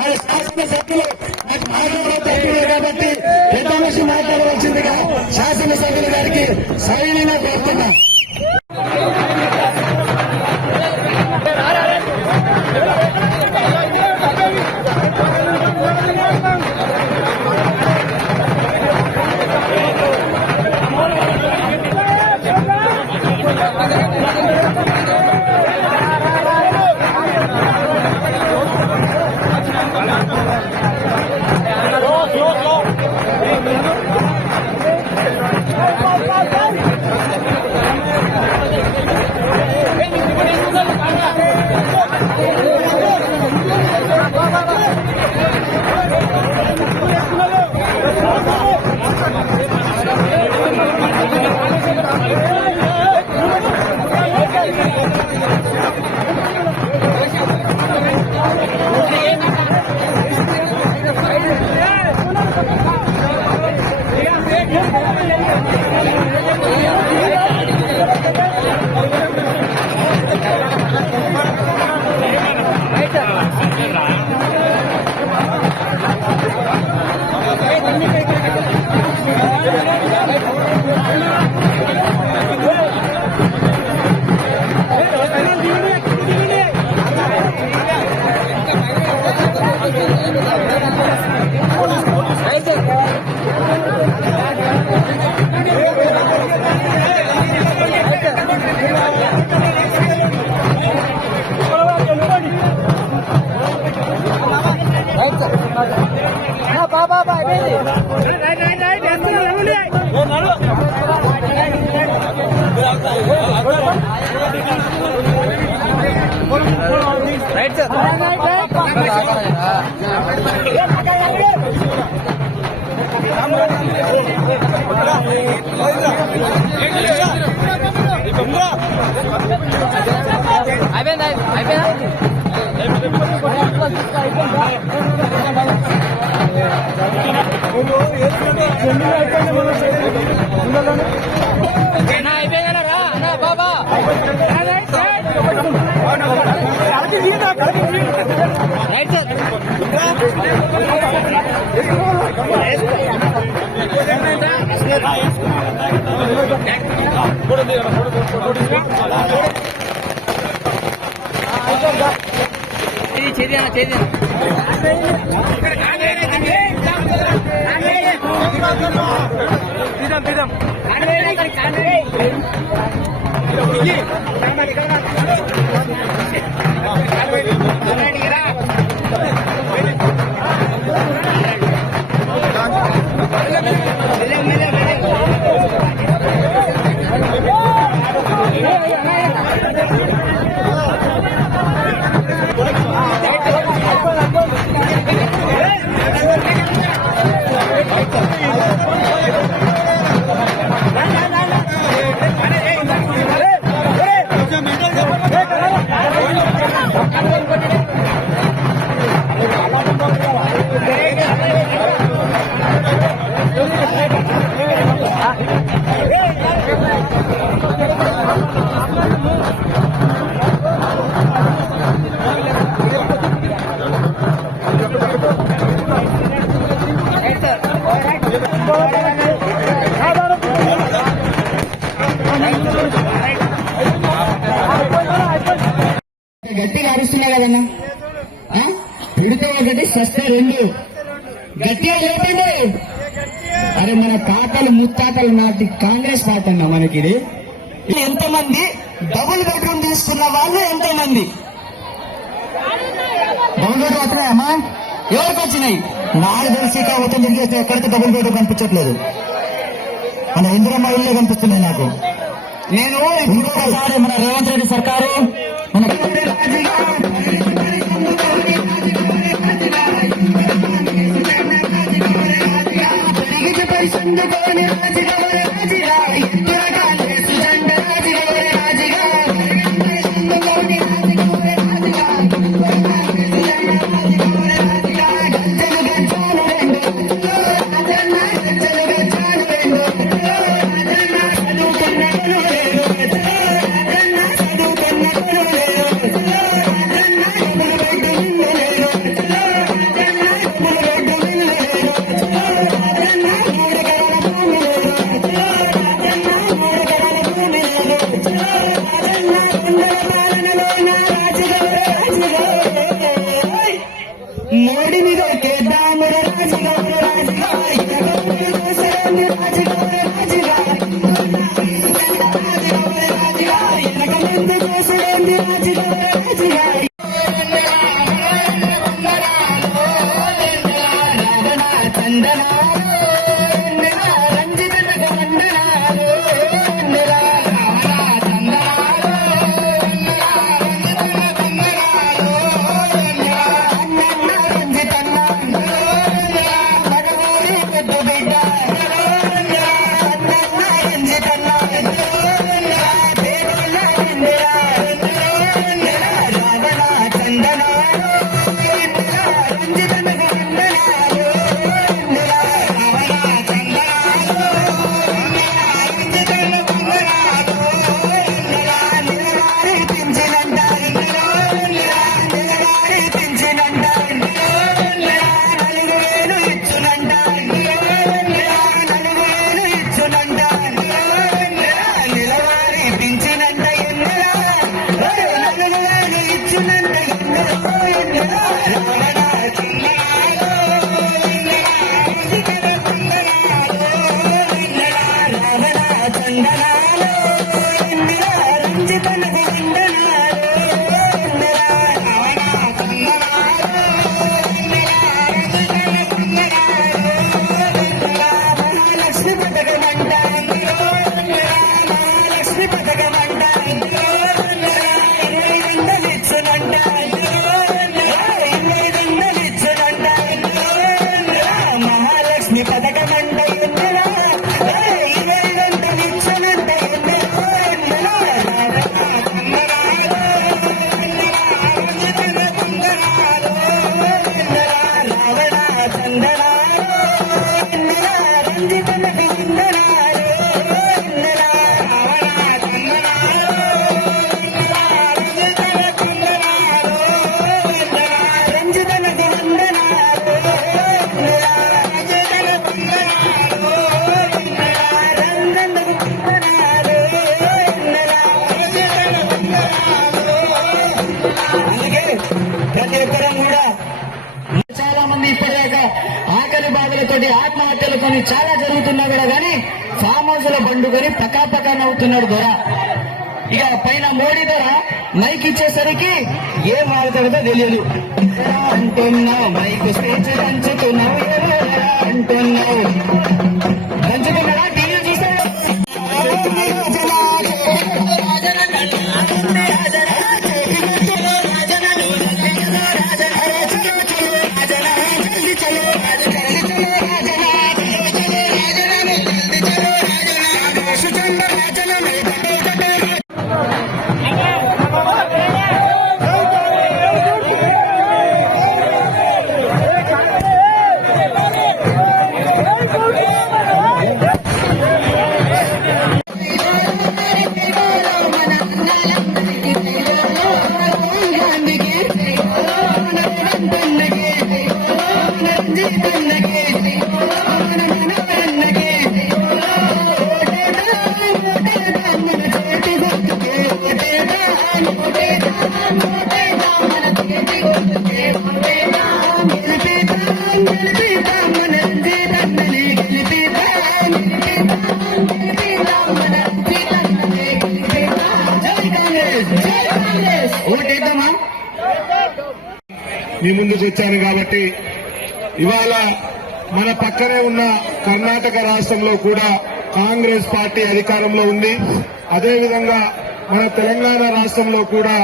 మన శాసనసభ్యులు నాకు మాట్లాడలేదు కాబట్టి పెద్ద మనిషి మాట్లాడవలసిందిగా శాసనసభ్యుల గారికి సరైన కోరుతున్నా. రైట్ సార్ రైట్ సార్ చేద్దాం గట్టిగా అరుస్తున్నా కదన్నా పిడితే ఒకటి సస్తే రెండు గట్టిగా లేపండి. అరే మన తాతలు ముత్తాతలు నాటి కాంగ్రెస్ పార్టీ అన్న మనకి ఇది ఎంతమంది డబుల్ బెడ్రూమ్ తీసుకున్న వాళ్ళు ఎంతమంది డబుల్ బెడ్రూమ్ వచ్చినాయమ్మా? ఎవరికి వచ్చినాయి? నాకు తెలిసి మొత్తం తిరిగేస్తే ఎక్కడికి డబుల్ బెడ్రూమ్ కనిపించట్లేదు. మన ఇందిరమ్మ ఇల్లే కనిపిస్తున్నాయి నాకు. నేను ఇంకొకసారి మన రేవంత్ రెడ్డి సర్కారు మన కానీ చాలా జరుగుతున్నా కూడా కానీ ఫామ్ హౌస్ లో బండుకొని పక్కా నవ్వుతున్నాడు దొర. ఇక పైన మోడీ దొర మైక్ ఇచ్చేసరికి ఏం మాట్లాడదో తెలియదు. అంటున్నావు మైక్ స్పీచ్ పంచుతున్నావు అంటున్నావు పంచుతున్నాడా టీవీ చూస్తే మీ ముందుకు వచ్చాను కాబట్టి ఇవాళ మన పక్కనే ఉన్న కర్ణాటక రాష్ట్రంలో కూడా కాంగ్రెస్ పార్టీ అధికారంలో ఉంది. అదేవిధంగా మన తెలంగాణ రాష్ట్రంలో కూడా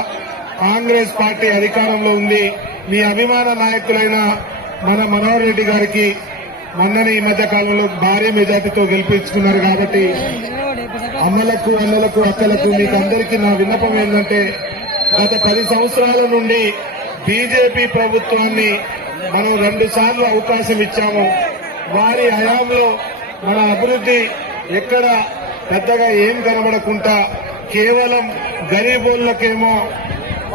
కాంగ్రెస్ పార్టీ అధికారంలో ఉంది. మీ అభిమాన నాయకులైన మన మనోహర్ రెడ్డి గారికి మొన్ననే ఈ మధ్య కాలంలో భారీ మెజార్టీతో గెలిపించుకున్నారు. కాబట్టి అమ్మలకు అన్నలకు అక్కలకు మీకు అందరికీ నా విన్నపం ఏంటంటే గత 10 సంవత్సరాల నుండి బీజేపీ ప్రభుత్వాన్ని మనం 2 సార్లు అవకాశం ఇచ్చాము. వారి హయాంలో మన అభివృద్ధి ఎక్కడ పెద్దగా ఏం కనబడకుండా కేవలం గరీబోళ్లకేమో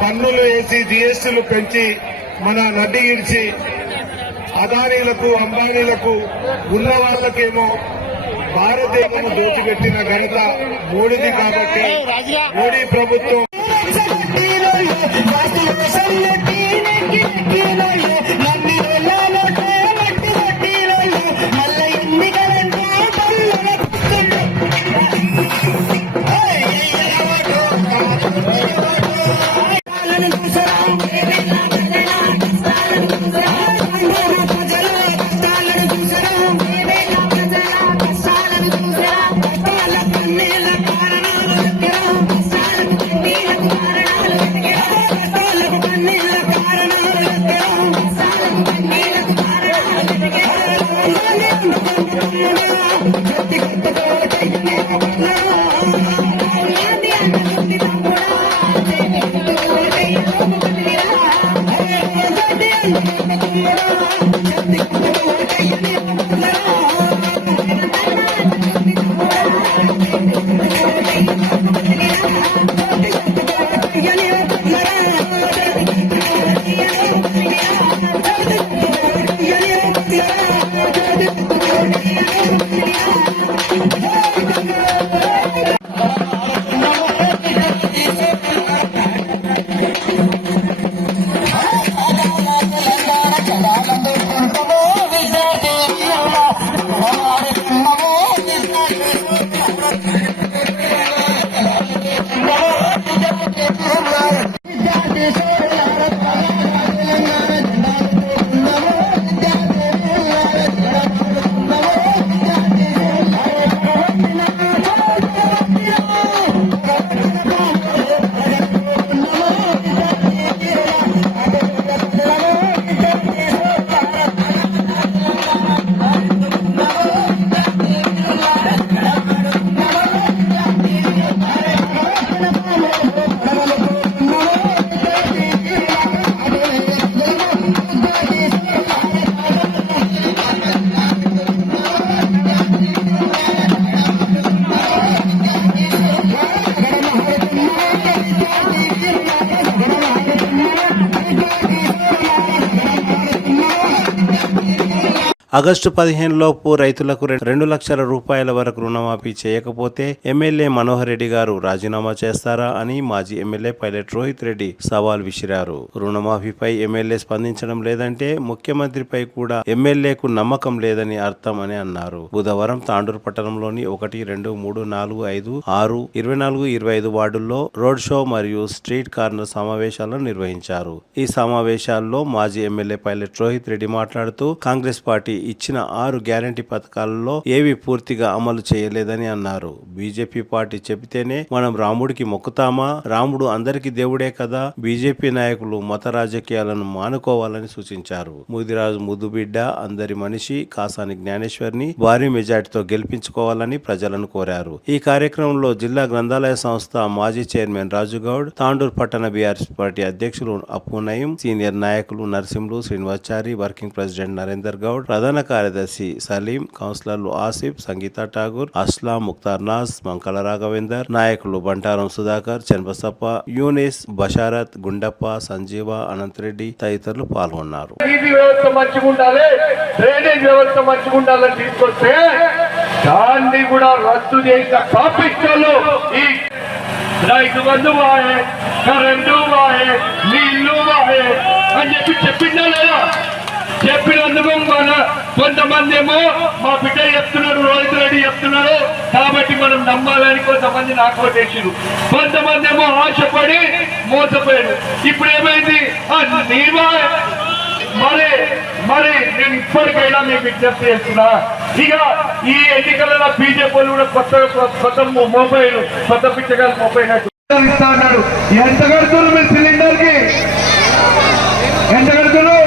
పన్నులు వేసి జీఎస్టీలు పెంచి మన నడ్డి ఇడిచి అదానీలకు అంబానీలకు ఉన్న వాళ్లకేమో భారతదేశం దోచిపెట్టిన ఘనత మోడీది. కాబట్టి మోడీ ప్రభుత్వం కష్టాల ఆగస్టు 15 లోపు రైతులకు 2 లక్షల రూపాయల వరకు రుణమాఫీ చేయకపోతే ఎమ్మెల్యే మనోహర్ రెడ్డి గారు రాజీనామా చేస్తారా అని మాజీ ఎమ్మెల్యే పైలట్ రోహిత్ రెడ్డి సవాల్ విసిరారు. రుణమాఫీపై ఎమ్మెల్యే స్పందించడం లేదంటే ముఖ్యమంత్రిపై కూడా ఎమ్మెల్యేకు నమ్మకం లేదని అర్థం అని అన్నారు. బుధవారం తాండూరు పట్టణంలోని 1, 2, 3, 4, 5, 6, 24, 25 వార్డుల్లో రోడ్ షో మరియు స్ట్రీట్ కార్నర్ సమావేశాలను నిర్వహించారు. ఈ సమావేశాల్లో మాజీ ఎమ్మెల్యే పైలట్ రోహిత్ రెడ్డి మాట్లాడుతూ కాంగ్రెస్ పార్టీ ఇచ్చిన 6 గ్యారంటీ పథకాలలో ఏవి పూర్తిగా అమలు చేయలేదని అన్నారు. బీజేపీ పార్టీ చెబితేనే మనం రాముడికి మొక్కుతామా? రాముడు అందరికీ దేవుడే కదా. బీజేపీ నాయకులు మత రాజకీయాలను మానుకోవాలని సూచించారు. ముదిరాజు ముద్దుబిడ్డ అందరి మనిషి కాసాని జ్ఞానేశ్వర్ని భారీ మెజార్టీతో గెలిపించుకోవాలని ప్రజలను కోరారు. ఈ కార్యక్రమంలో జిల్లా గ్రంథాలయ సంస్థ మాజీ చైర్మన్ రాజుగౌడ్, తాండూరు పట్టణ బీఆర్ఎస్ పార్టీ అధ్యక్షులు అప్పు నయీం, సీనియర్ నాయకులు నరసింహులు, శ్రీనివాచారి, వర్కింగ్ ప్రెసిడెంట్ నరేందర్ గౌడ్, ప్రధాన కార్యదర్శి సలీం, కౌన్సిలర్లు ఆసిఫ్, సంగీత ఠాగూర్, అస్లాం, ముక్తార్ నాస్, మంకల రాఘవేందర్, నాయకులు బంటారం సుధాకర్, చంపసప్ప, యూనిస్, బషారత్, గుండప్ప, సంజీవ, అనంతరెడ్డి తదితరులు పాల్గొన్నారు. నీటి వ్యవస్థ మంచిగా ఉండాలి, డ్రైనేజ్ వ్యవస్థ మంచిగా ఉండాలని తీసుకొస్తే దాన్ని కూడా రద్దు చేసిన కాపిస్టులు ఈ రైతు బంధు వాయే, కరెంటు వాయే, నీళ్లు వాయే అని చెప్పిందా లేదా? చెప్పినందుకు కొంతమంది ఏమో మా బిడ్డ చెప్తున్నారు, రోహిత్ రెడ్డి చెప్తున్నారు కాబట్టి మనం నమ్మాలని కొంతమంది నాకు ఓటేసారు. కొంతమంది ఏమో ఆశపడి మోసపోయారు. ఇప్పుడు ఏమైంది? మరి నేను ఇప్పటికైనా మీకు విజ్ఞప్తి చేస్తున్నా, ఇక ఈ ఎన్నికలలో బీజేపీ వాళ్ళు కూడా కొత్త మొబైల్, కొత్త పిచ్చగాలు మొబైల్ ఇస్తా అన్నారు. ఎంత కడుతున్నారు మీరు సిలిండర్ కి? ఎంత కడుతున్నారు?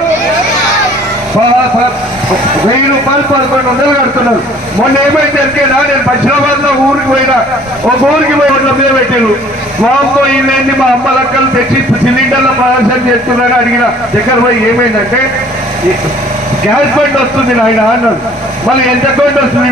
1000 రూపాయలు 1100 కడుతున్నారు. మొన్న ఏమైతే ఎరికేనా, నేను హైదరాబాద్ లో ఊరికి పోయినా, ఒక ఊరికి పోయి ఒట్ల మీద పెట్టారు. వాంతో ఇల్లేంది మా అమ్మ లక్కలు తెచ్చి సిలిండర్ల ప్రదర్శన చేస్తున్నారని అడిగిన దగ్గర పోయి ఏమైందంటే గ్యాస్ బండ్ వస్తుంది ఆయన అన్నాడు. మళ్ళీ ఎంత కొండ వస్తుంది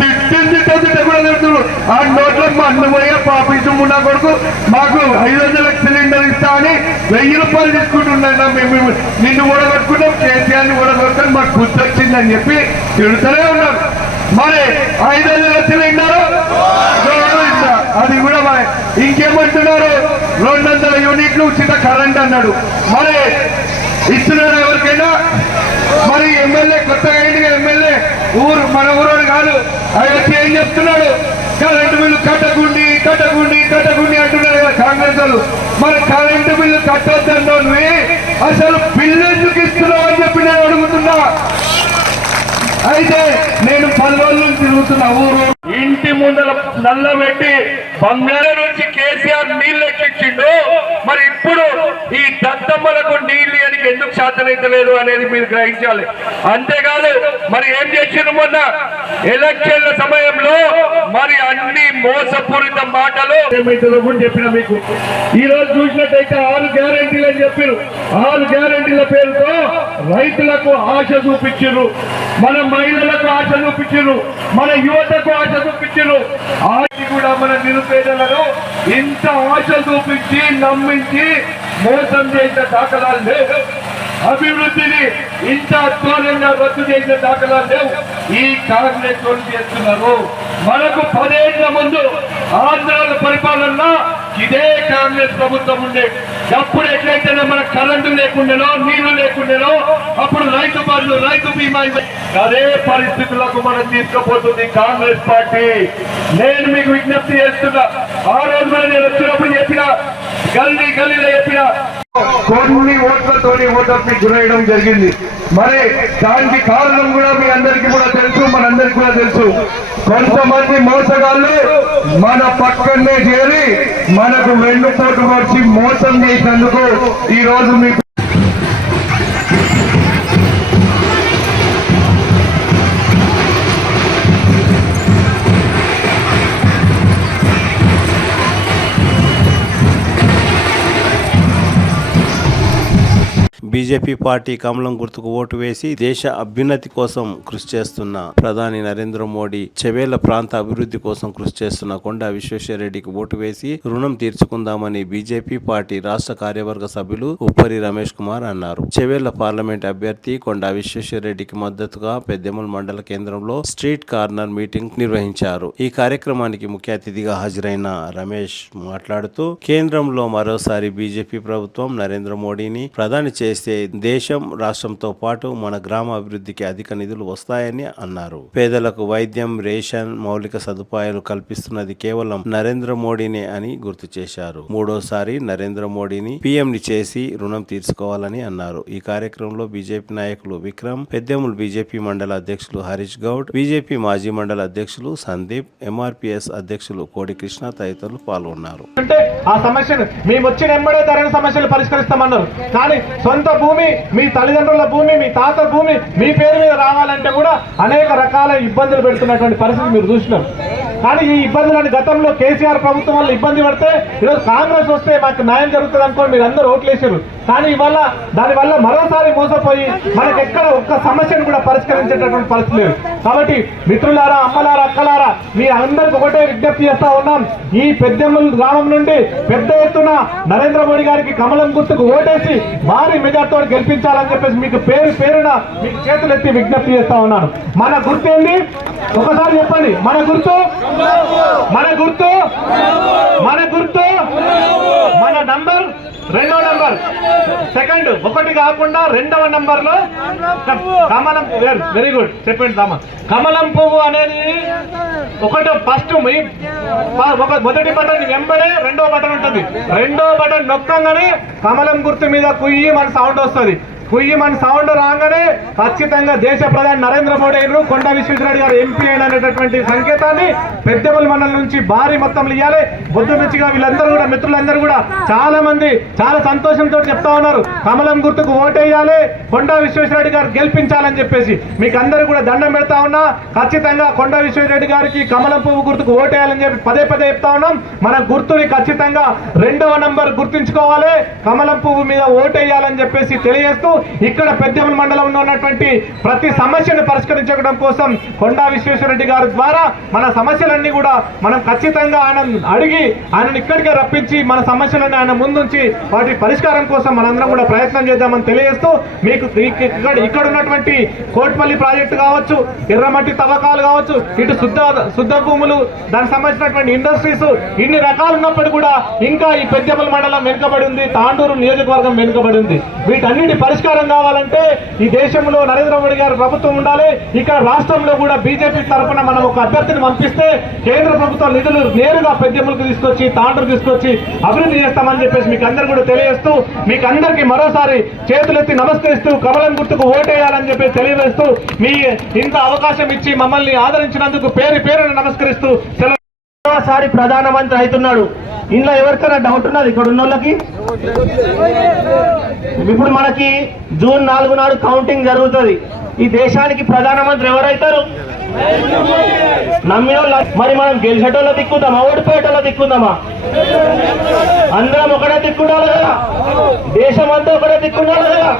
తిట్టింది కూడా తిడుతున్నారు. ఆ నోట్లో మా అన్నమయ్య పాపీసు మున్నా కొడుకు మాకు 500 సిలిండర్ ఇస్తా అని 1000 రూపాయలు తీసుకుంటున్నా. మేము నిన్ను కూడా కొట్టుకుంటాం, కేసీఆర్ని కూడా కొట్టుకొని మాకు గుర్తు వచ్చిందని చెప్పి తిడుతూనే ఉన్నారు. మరి 500 సిలిండర్ అది కూడా ఇంకేమంటున్నారు? 200 యూనిట్లు ఉచిత కరెంట్ అన్నాడు. మరి ఇస్తున్నారు ఎవరికైనా? మరి ఎమ్మెల్యే కొత్తగా అయిందిగా ఎమ్మెల్యే, మన ఊరోడు కాదు, ఆయన వచ్చి ఏం చెప్తున్నాడు? కరెంటు బిల్లు కట్టకుండి అంటున్నారు కదా కాంగ్రెస్ వాళ్ళు. మరి కరెంటు బిల్లు కట్టొద్దన్నో అసలు బిల్లు ఎందుకు ఇస్తున్నావు అని చెప్పి నేను అడుగుతున్నా. అయితే నేను 10 రోజుల నుంచి తిరుగుతున్నా ఊరు. ఇంటి ముందర నల్ల పెట్టి బంగారం నుంచి కేసీఆర్ నీళ్ళు ఎక్కించిండు. మరి ఇప్పుడు ఈ దత్తమ్మలకు నీళ్ళు అని ఎందుకు శాతనైతలేదు అనేది మీరు గ్రహించాలి. అంతేకాదు మరి ఏం చేసిండు మొన్న ఎలక్షన్ల సమయంలో? మరి అన్ని మోసపూరిత మాటలు ఏమైతుందో కూడా చెప్పిన మీకు. ఈ రోజు చూసినట్టయితే 6 గ్యారెంటీలు అని చెప్పారు. 6 గ్యారెంటీల పేరుతో రైతులకు ఆశ చూపించారు, మన మహిళలకు ఆశ చూపించారు, మన యువతకు ఆశ చూపించారు. ఆశ కూడా మన నిరుపేదలను ఇంత ఆశ చూపించి నమ్మించి మోసం చేసిన దాఖలాలు లేవు. అభివృద్ధిని ఇంత అధ్వానంగా రద్దు చేసిన దాఖలాలు లేవు. ఈ కాంగ్రెస్ వాళ్ళు చేస్తున్నారు. మనకు 10 ఏళ్ల ముందు ఆంధ్రాల పరిపాలన ఇదే కాంగ్రెస్ ప్రభుత్వం ఉండే. అప్పుడు ఎట్లయితే మన కరెంటు లేకుండానో, నీళ్లు లేకుండానో, అప్పుడు రైతు బంధు, రైతు బీమా, అదే పరిస్థితులకు మనం తీసుకుపోతుంది కాంగ్రెస్ పార్టీ. నేను మీకు విజ్ఞప్తి చేస్తున్నా, ఆ రోజు నేను వచ్చినప్పుడు చెప్పిన, గల్లీలో చెప్పిన, కొన్ని ఓట్లతోని ఓటర్ని గురేయడం జరిగింది. మరి దానికి కారణం కూడా మీ అందరికీ కూడా తెలుసు, మనందరికీ కూడా తెలుసు. కొంతమంది మోసగాళ్ళు మన పక్కనే చేరి మనకు వెన్నుపోటు వచ్చి మోసం చేసినందుకు ఈ రోజు మీకు బీజేపీ పార్టీ కమలం గుర్తుకు ఓటు వేసి దేశ అభ్యున్నతి కోసం కృషి చేస్తున్న ప్రధాని నరేంద్ర మోడీ, చెవేళ్ల ప్రాంత అభివృద్ధి కోసం కృషి చేస్తున్న కొండా విశ్వేశ్వరరెడ్డికి ఓటు వేసి రుణం తీర్చుకుందామని బీజేపీ పార్టీ రాష్ట్ర కార్యవర్గ సభ్యులు ఉప్పరి రమేష్ కుమార్ అన్నారు. చెవేళ్ల పార్లమెంట్ అభ్యర్థి కొండా విశ్వేశ్వరరెడ్డికి మద్దతుగా పెద్దెముల్ మండల కేంద్రంలో స్ట్రీట్ కార్నర్ మీటింగ్ నిర్వహించారు. ఈ కార్యక్రమానికి ముఖ్య అతిథిగా హాజరైన రమేష్ మాట్లాడుతూ, కేంద్రంలో మరోసారి బీజేపీ ప్రభుత్వం నరేంద్ర మోడీని ప్రధాని చేస్తే దేశం, రాష్ట్రంతో పాటు మన గ్రామ అభివృద్ధికి అధిక నిధులు వస్తాయని అన్నారు. పేదలకు వైద్యం, రేషన్, మౌలిక సదుపాయాలు కల్పిస్తున్నది కేవలం నరేంద్ర మోడీనే అని గుర్తు చేశారు. మూడోసారి నరేంద్ర మోడీని పీఎంని చేసి రుణం తీర్చుకోవాలని అన్నారు. ఈ కార్యక్రమంలో బీజేపీ నాయకులు విక్రమ్, పెద్దెముల్ బీజేపీ మండల అధ్యక్షులు హరీష్ గౌడ్, బీజేపీ మాజీ మండల అధ్యక్షులు సందీప్, ఎంఆర్పీఎస్ అధ్యక్షులు కోడి కృష్ణ తదితరులు పాల్గొన్నారు. అంటే ఆ సమస్యను మేము వచ్చిన ఎంబడే ధరణ సమస్యలు పరిష్కరిస్తామన్నారు. కానీ సొంత భూమి, మీ తల్లిదండ్రుల భూమి, మీ తాత భూమి మీ పేరు మీద రావాలంటే కూడా అనేక రకాల ఇబ్బందులు పెడుతున్నటువంటి పరిస్థితి మీరు చూసినారు. కానీ ఈ ఇబ్బందులను గతంలో కేసీఆర్ ప్రభుత్వం వల్ల ఇబ్బంది పడితే ఈరోజు కాంగ్రెస్ వస్తే మాకు న్యాయం జరుగుతుంది అనుకోని మీరు అందరూ ఓట్లేసారు. కానీ ఇవాళ దానివల్ల మరోసారి మోసపోయి మనకు ఎక్కడ ఒక్క సమస్యను కూడా పరిష్కరించేటటువంటి పరిస్థితి లేదు. కాబట్టి మిత్రులారా, అమ్మలారా, అక్కలారా, మీ అందరికి ఒకటే విజ్ఞప్తి చేస్తా ఉన్నాం. ఈ పెద్దెముల్ గ్రామం నుండి పెద్ద ఎత్తున నరేంద్ర మోడీ గారికి కమలం గుర్తుకు ఓటేసి భారీ మెజార్టీతో గెలిపించాలని చెప్పేసి మీకు పేరున మీకు చేతులెత్తి విజ్ఞప్తి చేస్తా ఉన్నాను. మన గుర్తు ఏంటి? ఒకసారి చెప్పండి. మన గుర్తు మన నంబర్, రెండో నంబర్, సెకండ్, ఒకటి కాకుండా రెండవ నంబర్ లో కమలం. వెరీ గుడ్, చెప్పండి. కమలం పువ్వు అనేది ఒకటి ఫస్ట్ మొదటి బటన్ వెంబడే రెండో బటన్ ఉంటుంది. రెండో బటన్ నొక్కంగానే కమలం గుర్తు మీద కుయ్యి మన సౌండ్ వస్తుంది. కుయ్యి మన సౌండ్ రాగానే ఖచ్చితంగా దేశ ప్రధాని నరేంద్ర మోడీ అయిన కొండా విశ్వేశ్వరరెడ్డి గారు ఎంపీ అయినటువంటి సంకేతాన్ని పెద్దెముల్ మండలం నుంచి భారీ మొత్తంలో ఇవ్వాలి. బొద్దు మంచిగా వీళ్ళందరూ కూడా, మిత్రులందరూ కూడా చాలా మంది చాలా సంతోషంతో చెప్తా ఉన్నారు, కమలం గుర్తుకు ఓటేయాలి, కొండా విశ్వేశ్వరరెడ్డి గారు గెలిపించాలని చెప్పేసి. మీకు అందరూ కూడా దండం పెడతా ఉన్నా. ఖచ్చితంగా కొండా విశ్వేశ్వరరెడ్డి గారికి కమలం పువ్వు గుర్తుకు ఓటేయాలని చెప్పి పదే చెప్తా ఉన్నాం. మన గుర్తుని ఖచ్చితంగా రెండవ నంబర్ గుర్తుంచుకోవాలి, కమలం పువ్వు మీద ఓటేయాలని చెప్పేసి తెలియజేస్తూ, ఇక్కడ పెద్దెముల్ మండలంలో ఉన్నటువంటి ప్రతి సమస్యను పరిష్కరించడం కోసం కొండా విశ్వేశ్వరరెడ్డి గారి ద్వారా మన సమస్యలన్నీ కూడా మనం ఖచ్చితంగా ఆయన అడిగి ఆయనను ఇక్కడికే రప్పించి మన సమస్యలన్నీ ఆయన ముందుంచి వాటి పరిష్కారం కోసం మనందరం కూడా ప్రయత్నం చేద్దామని తెలియజేస్తూ, మీకు ఇక్కడ ఉన్నటువంటి కోట్పల్లి ప్రాజెక్టు కావచ్చు, ఎర్రమట్టి తవ్వకాలు కావచ్చు, ఇటు శుద్ధ భూములు, దానికి సంబంధించినటువంటి ఇండస్ట్రీస్, ఇన్ని రకాలు ఉన్నప్పుడు కూడా ఇంకా ఈ పెద్దెముల్ మండలం వెనుకబడి ఉంది, తాండూరు నియోజకవర్గం వెనుకబడి ఉంది. వీటన్నిటి పరిష్కారం కావాలంటే ఈ దేశంలో నరేంద్ర మోడీ గారి ప్రభుత్వం ఉండాలి. ఇక్కడ రాష్ట్రంలో కూడా బీజేపీ తరఫున మనం ఒక అభ్యర్థిని పంపిస్తే కేంద్ర ప్రభుత్వం నిధులు నేరుగా పెద్దెములకు తీసుకొచ్చి, తాండూరు తీసుకొచ్చి అభివృద్ధి చేస్తామని చెప్పేసి మీకు అందరూ కూడా తెలియజేస్తూ, మీకు అందరికీ మరోసారి చేతులెత్తి నమస్కరిస్తూ కమలం గుర్తుకు ఓటేయాలని చెప్పి తెలియజేస్తూ, మీ ఇంత అవకాశం ఇచ్చి మమ్మల్ని ఆదరించినందుకు పేరున నమస్కరిస్తూ సెలవుసారి ప్రధానమంత్రి అవుతున్నాడు. ఇంట్లో ఎవరికైనా డౌట్ ఉన్నది ఇక్కడ ఉన్న వాళ్ళకి? ఇప్పుడు మనకి జూన్ 4 నాడు కౌంటింగ్ జరుగుతుంది. ఈ దేశానికి ప్రధానమంత్రి ఎవరైతారు? నమ్మిన వాళ్ళు. మరి మనం గెలిచేటోళ్ళ దిక్కుందామా, ఓడిపోయేటోళ్ళ దిక్కుందామా? అందరం ఒకటే దిక్కుండాలి కదా, దేశం అంతా ఒకటే దిక్కుండాలి కదా.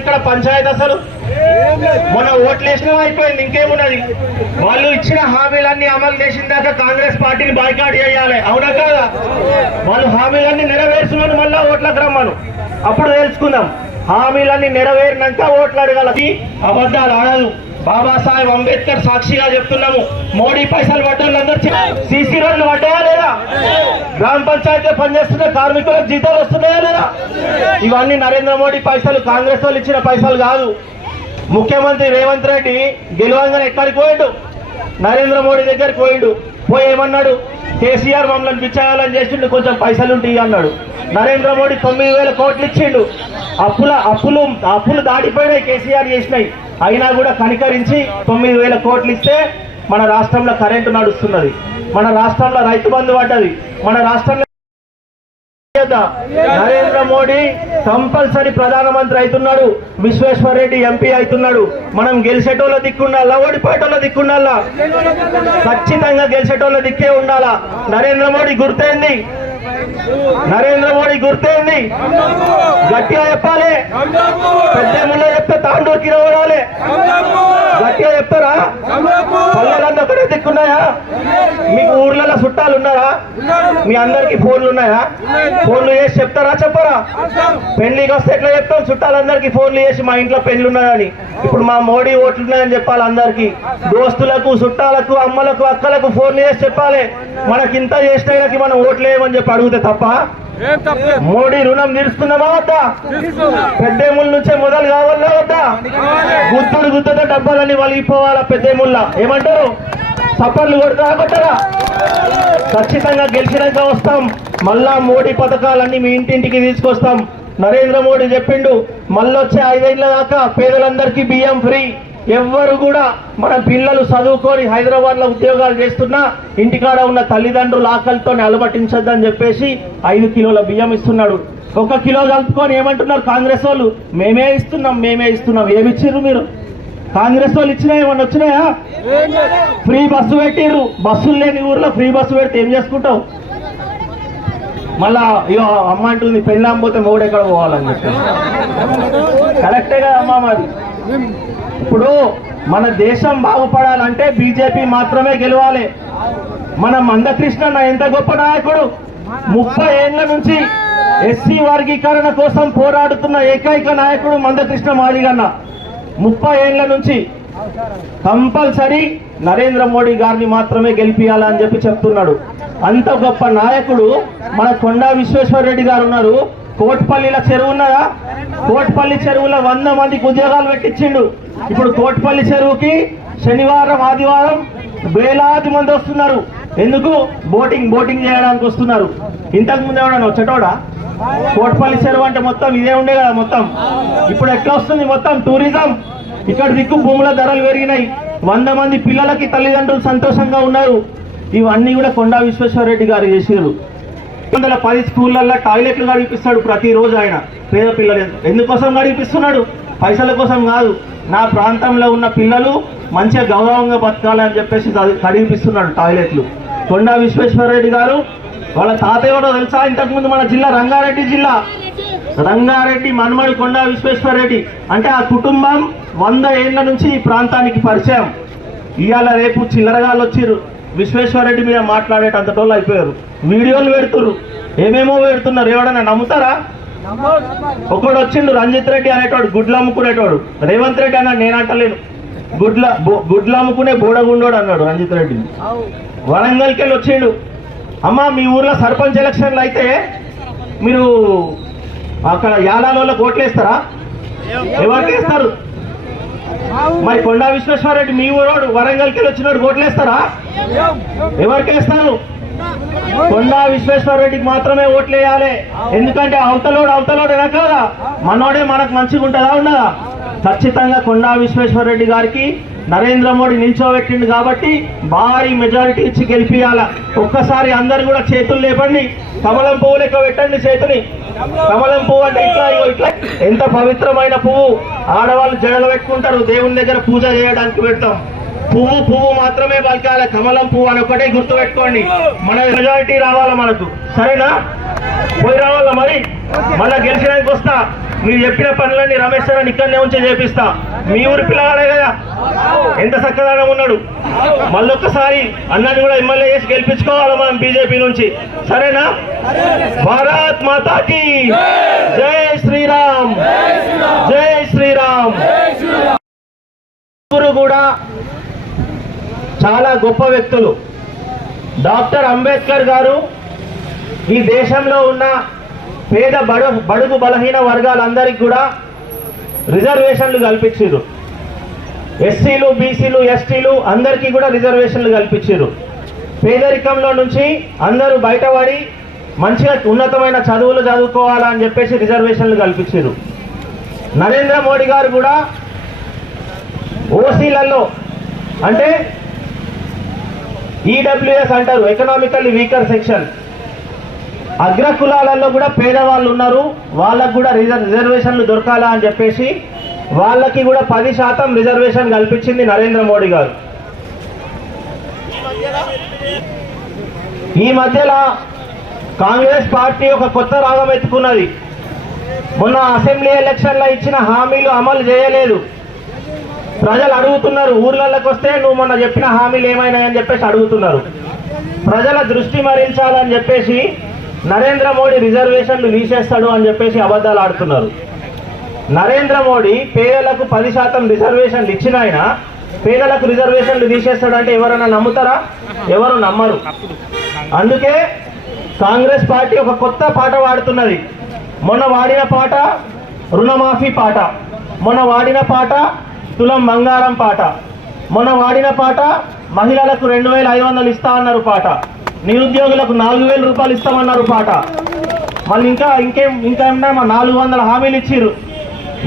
ఇక్కడ పంచాయతీ అసలు మొన్న ఓట్లు వేసినా అయిపోయింది, ఇంకేమున్నది? వాళ్ళు ఇచ్చిన హామీలన్నీ అమలు చేసిన దాకా కాంగ్రెస్ పార్టీని బాయ్కాట్ చేయాలి, అవునా కాదా? వాళ్ళు హామీలన్నీ నెరవేర్చున్నాను, మళ్ళా ఓట్లకు రమ్మను, అప్పుడు తెలుసుకుందాం. హామీలన్నీ నెరవేరినాక ఓట్లు అడగాలి. అబద్ధాలు ఆడదు. బాబాసాహెబ్ అంబేద్కర్ సాక్షిగా చెప్తున్నాము, మోడీ పైసలు పడ్డోళ్ళందరూ సీసీ రోడ్లు పడ్డాయా లేదా? గ్రామ పంచాయతీ పనిచేస్తున్న కార్మికులకు జీతాలు వస్తున్నాయా లేదా? ఇవన్నీ నరేంద్ర మోడీ పైసలు, కాంగ్రెస్ వాళ్ళు ఇచ్చిన పైసలు కాదు. ముఖ్యమంత్రి రేవంత్ రెడ్డి గెలవంగానే ఎక్కడికి పోయిండు? నరేంద్ర మోడీ దగ్గరికి పోయిండు. పోయి ఏమన్నాడు? కేసీఆర్ మమ్మల్ని పిచ్చాయాలని చేసిండు, కొంచెం పైసలు ఉంటాయి అన్నాడు. నరేంద్ర మోడీ 9,000 కోట్లు ఇచ్చిండు. అప్పులు దాటిపోయినాయి, కేసీఆర్ చేసినాయి. అయినా కూడా కనికరించి 9,000 కోట్లు ఇస్తే మన రాష్ట్రంలో కరెంటు నడుస్తున్నది, మన రాష్ట్రంలో రైతు బంధు పడ్డది, మన రాష్ట్రంలో నరేంద్ర మోడీ కంపల్సరీ ప్రధానమంత్రి అవుతున్నాడు, విశ్వేశ్వరరెడ్డి ఎంపీ అవుతున్నాడు. మనం గెలిచేటోళ్ళ దిక్కుండాలా, ఓడిపోయేటోళ్ళ దిక్కుండాలా? ఖచ్చితంగా గెలిచేటోళ్ళ దిక్కే ఉండాలా. నరేంద్ర మోడీ గుర్తేంది? నరేంద్ర మోడీ గుర్తేంది? గట్టిగా చెప్పాలి. పెద్ద ముళ్ళ చెప్తే తాండూరుకి రావాలి. గట్టిగా చెప్తారా? పల్లెలన్నీ ఒకటే దిక్కున్నాయా? మీకు ఊర్లలో చుట్టాలు ఉన్నారా? మీ అందరికి ఫోన్లు ఉన్నాయా? ఫోన్లు చేసి చెప్తారా చెప్పరా? పెళ్లికి వస్తే ఎట్లా చెప్తాం? చుట్టాలందరికీ ఫోన్లు చేసి మా ఇంట్లో పెళ్లి ఉన్నదని, ఇప్పుడు మా మోడీ ఓట్లు ఉన్నాయని చెప్పాలి. అందరికి దోస్తులకు, చుట్టాలకు, అమ్మలకు, అక్కలకు ఫోన్లు చేసి చెప్పాలి మనకి ఇంత చేసినకి మనం ఓట్లు వేయమని చెప్పి అడిగితే తప్ప? మోడీ రుణం తీరుస్తున్నామా వద్దా? పెద్దేముళ్ళ నుంచే మొదలు కావాలా వద్దా? గుద్దుతో డబ్బాలన్నీ వలిగిపోవాలా పెద్దేముళ్ళ? ఏమంటారు? సపర్లు కొడతారా కొట్టరా? ఖచ్చితంగా గెలిచినాక వస్తాం. మళ్ళా మోడీ పథకాలన్నీ మీ ఇంటింటికి తీసుకొస్తాం. నరేంద్ర మోడీ చెప్పిండు మళ్ళొచ్చే 5 ఏళ్ల దాకా పేదలందరికీ బియ్యం ఫ్రీ. ఎవ్వరు కూడా మన పిల్లలు చదువుకొని హైదరాబాద్ లో ఉద్యోగాలు చేస్తున్నా ఇంటికాడ ఉన్న తల్లిదండ్రులు ఆకలితో అలమటించొద్దని చెప్పేసి 5 కిలోల బియ్యం ఇస్తున్నాడు. 1 కిలో కలుపుకొని ఏమంటున్నారు కాంగ్రెస్ వాళ్ళు? మేమే ఇస్తున్నాం. ఏమిచ్చిర్రు మీరు? కాంగ్రెస్ వాళ్ళు ఇచ్చినా ఏమన్నా వచ్చినాయా? ఫ్రీ బస్సు పెట్టిర్రు. బస్సులు లేని ఊర్లో ఫ్రీ బస్సు పెడితే ఏం చేసుకుంటావు? మళ్ళా ఇగో అమ్మ అంటుంది పెళ్ళాం పోతే మూడు ఎక్కడ పోవాలని చెప్పి. కరెక్టే కదా అమ్మ మరి? ఇప్పుడు మన దేశం బాగుపడాలంటే బీజేపీ మాత్రమే గెలవాలి. మన మందకృష్ణ ఎంత గొప్ప నాయకుడు! 30 ఏళ్ల నుంచి ఎస్సీ వర్గీకరణ కోసం పోరాడుతున్న ఏకైక నాయకుడు మందకృష్ణ మాదిగన్న. 30 ఏళ్ల నుంచి కంపల్సరీ నరేంద్ర మోడీ గారిని మాత్రమే గెలిపియాలని చెప్పి చెప్తున్నాడు. అంత గొప్ప నాయకుడు మన కొండా విశ్వేశ్వర రెడ్డి గారు ఉన్నారు. కోట్పల్లిలో చెరువు ఉన్నదా? కోట్పల్లి చెరువులో 100 మందికి ఉద్యోగాలు పెట్టించిండు. ఇప్పుడు కోట్పల్లి చెరువుకి శనివారం, ఆదివారం వేలాది మంది వస్తున్నారు. ఎందుకు? బోటింగ్ చేయడానికి వస్తున్నారు. ఇంతకు ముందు ఎవడన్నా వచ్చేటోడా? కోట్పల్లి చెరువు అంటే మొత్తం ఇదే ఉండే కదా మొత్తం. ఇప్పుడు ఎట్లా వస్తుంది? మొత్తం టూరిజం. ఇక్కడ దిక్కు భూముల ధరలు పెరిగినాయి. 100 మంది పిల్లలకి తల్లిదండ్రులు సంతోషంగా ఉన్నారు. ఇవన్నీ కూడా కొండా విశ్వేశ్వర రెడ్డి గారు చేసారు. 110 స్కూళ్ళల్లో టాయిలెట్లు గడిపిస్తాడు ప్రతిరోజు ఆయన. పేద పిల్లలు ఎందుకోసం గడిపిస్తున్నాడు? పైసల కోసం కాదు. నా ప్రాంతంలో ఉన్న పిల్లలు మంచిగా గౌరవంగా బతకాలని చెప్పేసి గడిపిస్తున్నాడు టాయిలెట్లు. కొండా విశ్వేశ్వర రెడ్డి గారు వాళ్ళ తాతయ్య కూడా తెలుసా? ఇంతకుముందు మన జిల్లా రంగారెడ్డి మన్మడు కొండా విశ్వేశ్వర రెడ్డి. అంటే ఆ కుటుంబం 100 ఏళ్ల నుంచి ఈ ప్రాంతానికి పరిచయం. ఇవాళ రేపు చిల్లరగాళ్ళు వచ్చిర్రు, విశ్వేశ్వర రెడ్డి మీద మాట్లాడేటంతటోళ్ళు అయిపోయారు. వీడియోలు పెడుతున్నారు, ఏమేమో పెడుతున్నారు. ఎవడన్నా నమ్ముతారా? ఒకడు వచ్చిండు రంజిత్ రెడ్డి అనేటోడు, గుడ్లు అమ్ముకునేటోడు. రేవంత్ రెడ్డి అన్నాడు, నేనంటలేను. గుడ్లు అమ్ముకునే బోడగుండోడు అన్నాడు రంజిత్ రెడ్డి. వరంగల్కి వెళ్ళి వచ్చిండు. అమ్మ మీ ఊర్లో సర్పంచ్ ఎలక్షన్లు అయితే మీరు అక్కడ యాలాలో ఓట్లేస్తారా? ఎవరికి వేస్తారు? మరి కొండా విశ్వేశ్వర రెడ్డి మీ ఊరోడు వరంగల్కి వెళ్ళి వచ్చినాడు, ఓట్లేస్తారా? ఎవరికి వేస్తారు? కొండా విశ్వేశ్వర రెడ్డికి మాత్రమే ఓట్లు వేయాలి. ఎందుకంటే అవతలోడు వెనకాల మనోడే మనకు మంచిగా ఉంటుందా ఉండదా? ఖచ్చితంగా కొండా విశ్వేశ్వర రెడ్డి గారికి నరేంద్ర మోడీ నిల్చోబెట్టిండు కాబట్టి భారీ మెజారిటీ ఇచ్చి గెలిపియాల. ఒక్కసారి అందరు కూడా చేతులు లేపండి, కమలం పువ్వు లెక్క పెట్టండి చేతుని. కమలం పువ్వు అంటే ఇట్లా ఎంత పవిత్రమైన పువ్వు. ఆడవాళ్ళు జడలు పెట్టుకుంటారు, దేవుని దగ్గర పూజ చేయడానికి పెడతాం. పువ్వు మాత్రమే పలకాలి, కమలం పువ్వు అని ఒకటే గుర్తు పెట్టుకోండి. మన మెజారిటీ రావాలా మనకు, సరేనా? పోయి రావాలా మరి. మళ్ళా గెలిచడానికి వస్తా. మీరు చెప్పిన పనులన్నీ రమేష్ సార్ ఇక్కడనే ఉంచి చేపిస్తా. మీ ఊరి పిల్లగాడే కదా, ఎంత చక్కదనం ఉన్నాడు. మళ్ళొక్కసారి అన్నని కూడా ఎమ్మెల్యే చేసి గెలిపించుకోవాలి మనం బీజేపీ నుంచి, సరేనా? భారత్ మాతాకి జై శ్రీరామ్, జై శ్రీరామ్. కూడా చాలా గొప్ప వ్యక్తులు. డాక్టర్ అంబేద్కర్ గారు ఈ దేశంలో ఉన్న పేద బడుగు బలహీన వర్గాలందరికీ కూడా రిజర్వేషన్లు కల్పించారు. ఎస్సీలు, బీసీలు, ఎస్టీలు అందరికీ కూడా రిజర్వేషన్లు కల్పించారు. పేదరికంలో నుంచి అందరూ బయటపడి మంచిగా ఉన్నతమైన చదువులు చదువుకోవాలని చెప్పేసి రిజర్వేషన్లు కల్పించారు. నరేంద్ర మోడీ గారు కూడా ఓసీలలో అంటే ఈడబ్ల్యూఎస్ అంటారు, ఎకనామికల్లీ వీకర్ సెక్షన్, అగ్ర కులాలలో కూడా పేదవాళ్ళు ఉన్నారు, వాళ్ళకు కూడా రిజర్వేషన్లు దొరకాలా అని చెప్పేసి వాళ్ళకి కూడా 10% రిజర్వేషన్ కల్పించింది నరేంద్ర మోడీ గారు. ఈ మధ్యలో కాంగ్రెస్ పార్టీ ఒక కొత్త రాగం ఎత్తుకున్నది. మొన్న అసెంబ్లీ ఎలక్షన్లో ఇచ్చిన హామీలు అమలు చేయలేదు. ప్రజలు అడుగుతున్నారు, ఊర్లలోకి వస్తే నువ్వు మొన్న చెప్పిన హామీలు ఏమైనాయని చెప్పేసి అడుగుతున్నారు. ప్రజల దృష్టి మరించాలని చెప్పేసి నరేంద్ర మోడీ రిజర్వేషన్లు తీసేస్తాడు అని చెప్పేసి అబద్ధాలు ఆడుతున్నారు. నరేంద్ర మోడీ పేదలకు 10% రిజర్వేషన్లు ఇచ్చిన ఆయన పేదలకు రిజర్వేషన్లు తీసేస్తాడంటే ఎవరైనా నమ్ముతారా? ఎవరు నమ్మరు. అందుకే కాంగ్రెస్ పార్టీ ఒక కొత్త పాట పాడుతున్నది. మొన్న వాడిన పాట రుణమాఫీ పాట, మొన్న వాడిన పాట తులం బంగారం పాట, మొన్న వాడిన పాట మహిళలకు 2500 ఇస్తా అన్నారు పాట, నిరుద్యోగులకు 4000 రూపాయలు ఇస్తామన్నారు పాట, మళ్ళీ ఇంకేమన్నా 400 హామీలు ఇచ్చిర్రు.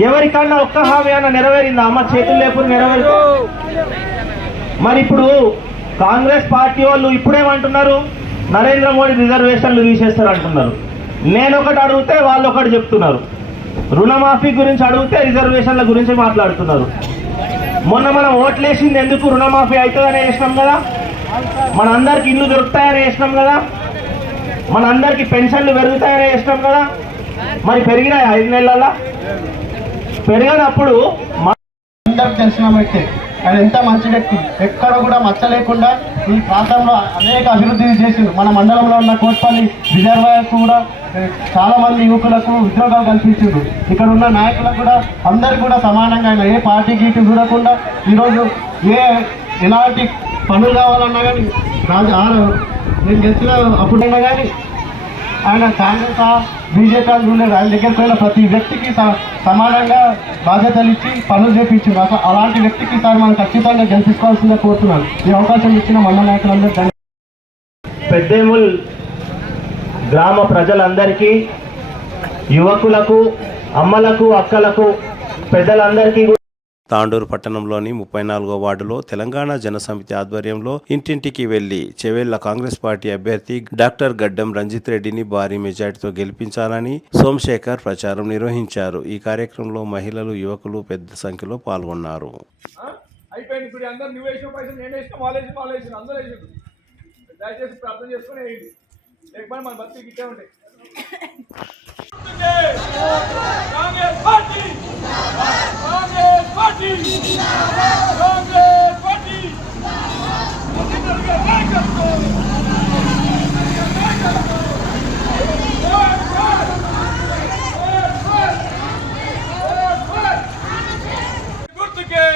ఎవరికన్నా ఒక్క హామీ అన్న నెరవేరిందా? అమ్మ చేతులు లేపుని నెరవేరు. మరి ఇప్పుడు కాంగ్రెస్ పార్టీ వాళ్ళు ఇప్పుడేమంటున్నారు? నరేంద్ర మోడీ రిజర్వేషన్లు తీసేస్తారు అంటున్నారు. నేను ఒకటి అడిగితే వాళ్ళు ఒకటి చెప్తున్నారు. రుణమాఫీ గురించి అడిగితే రిజర్వేషన్ల గురించి మాట్లాడుతున్నారు. మొన్న మనం ఓట్లేసింది ఎందుకు? రుణమాఫీ అవుతుందని వేసినాం కదా, మన అందరికి ఇల్లు దొరుకుతాయని వేసినాం కదా, మన అందరికి పెన్షన్లు పెరుగుతాయని వేసినాం కదా. మరి పెరిగినాయి 5 నెలల? పెరిగినప్పుడు అందరికి తెలిసిన వ్యక్తి ఆయన ఎంత మంచి వ్యక్తి, ఎక్కడ కూడా మచ్చ లేకుండా ఈ ప్రాంతంలో అనేక అభివృద్ధి చేసింది. మన మండలంలో ఉన్న కోట్పల్లి రిజర్వాయర్కు కూడా చాలా మంది యువకులకు ఉద్యోగాలు కల్పించిండు. ఇక్కడ ఉన్న నాయకులకు కూడా అందరికి కూడా సమానంగా ఆయన ఏ పార్టీ గీటి చూడకుండా ఈరోజు ఎలాంటి పనులు కావాలన్నా కానీ నేను గెలిచిన అప్పుడైనా కానీ ఆయన కాంగ్రెస్ బీజేపీ చూడలేదు. ఆయన దగ్గరికి పోయిన ప్రతి వ్యక్తికి సమానంగా బాధ్యతలు ఇచ్చి పనులు చేపించింది. అలాంటి వ్యక్తికి సార్ మనం ఖచ్చితంగా గెలిపించుకోవాల్సిందే కోరుతున్నాను. ఈ అవకాశం ఇచ్చిన మండల నాయకులందరూ పెద్దేముల్ గ్రామ ప్రజలందరికీ, యువకులకు, అమ్మలకు, అక్కలకు, పెద్దలందరికీ తాండూరు పట్టణంలోని 34వ వార్డులో తెలంగాణ జనసమితి ఆధ్వర్యంలో ఇంటింటికి వెళ్లి చెవేళ్ల కాంగ్రెస్ పార్టీ అభ్యర్థి డాక్టర్ గడ్డం రంజిత్ రెడ్డిని భారీ మెజార్టీతో గెలిపించాలని సోమశేఖర్ ప్రచారం నిర్వహించారు. ఈ కార్యక్రమంలో మహిళలు, యువకులు పెద్ద సంఖ్యలో పాల్గొన్నారు. అయిపోయింది. ఇప్పుడు అందరూ నువ్వు వేసిన పైసలు నేను వేసిన వాళ్ళు వేసిన అందరూ వేసిండు. దయచేసి ప్రార్థన చేసుకుని వేయండి, లేకపోతే మన బతికి ఇట్టే ఉంటాయి. Congress party, Congress party, Congress party. గుర్తుకే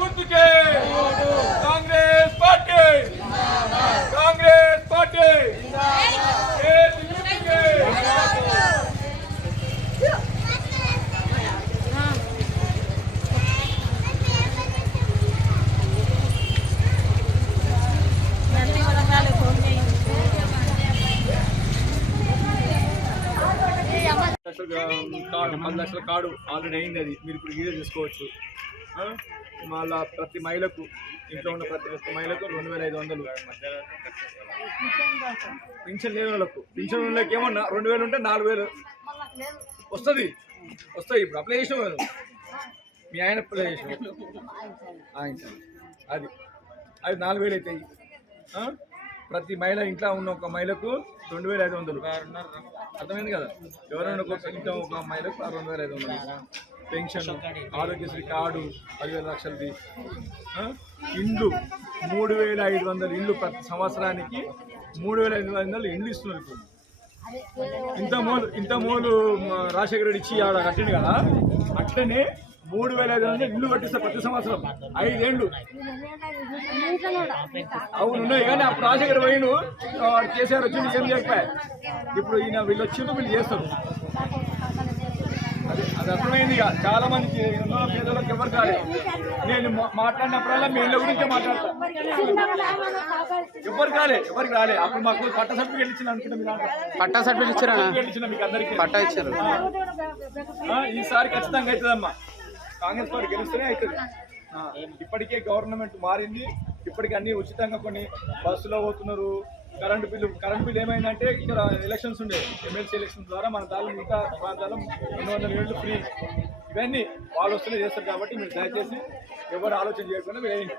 గుర్తుకే Congress party, Congress party. Card 10 లక్షల కార్డు ఆల్రెడీ అయింది. అది మీరు ఇప్పుడు వీడియో చూసుకోవచ్చు. మళ్ళా ప్రతి మహిళకు, ఇంట్లో ఉన్న ప్రతి ఒక్క మహిళకు 2500. పింఛన్ లేని వాళ్ళకు, పింఛన్ వాళ్ళకి ఏమన్నా 2000 ఉంటే 4000 వస్తాయి. ఇప్పుడు అప్లై చేసాం కదా, మీ ఆయన అప్లై చేసాం అది 4000 అవుతాయి. ప్రతి మహిళ ఇంట్లో ఉన్న ఒక మహిళకు 2500. అర్థమైంది కదా? ఎవరైనా ఒక ఇంట్లో ఒక మహిళకు 2500 పెన్షన్, ఆరోగ్యశ్రీ కార్డు 10,000 లక్షలది, ఇండ్లు 3500 ఇండ్లు ప్రతి సంవత్సరానికి 3500 ఇండ్లు ఇస్తున్నారు. ఇప్పుడు ఇంతమూలు రాజశేఖర రెడ్డి ఇచ్చి ఆడ కట్టింది కదా, అట్లనే 3500 ఇల్లు కట్టిస్తారు ప్రతి సంవత్సరం 5 ఏళ్ళు. అవును ఉన్నాయి, కానీ అప్పుడు రాజశేఖర పోయిండు, కేసీఆర్ వచ్చి ఏం చెప్పాయి. ఇప్పుడు వీళ్ళు వచ్చిండు, వీళ్ళు చేస్తారు. అది అర్థమైంది. చాలా మందికి పేదలకు ఎవరు కాలేదు. నేను మాట్లాడినప్పుడల్లా మీ ఇళ్ళ గురించే మాట్లాడతాను. ఎవరికి రాలే. అప్పుడు మాకు పట్ట సర్టిఫికేట్ ఇచ్చిన అనుకుంటా. పట్టా సర్టిఫికేట్ ఇచ్చిన మీకు అందరికీ పట్టా ఇచ్చారు. ఈసారి ఖచ్చితంగా అవుతుందమ్మా. కాంగ్రెస్ పార్టీ గెలిస్తేనే అవుతుంది. ఇప్పటికే గవర్నమెంట్ మారింది. ఇప్పటికీ అన్ని ఉచితంగా కొన్ని బస్సులో పోతున్నారు. కరెంటు బిల్లు ఏమైందంటే ఇక్కడ ఎలక్షన్స్ ఉండే, ఎమ్మెల్సీ ఎలక్షన్స్ ద్వారా మన దాని మిగతా ప్రాంతాల్లో 200 యూనిట్లు ఫ్రీ. ఇవన్నీ వాళ్ళు వస్తూనే చేస్తారు. కాబట్టి మీరు దయచేసి ఎవరు ఆలోచన చేయకుండా వేయండి.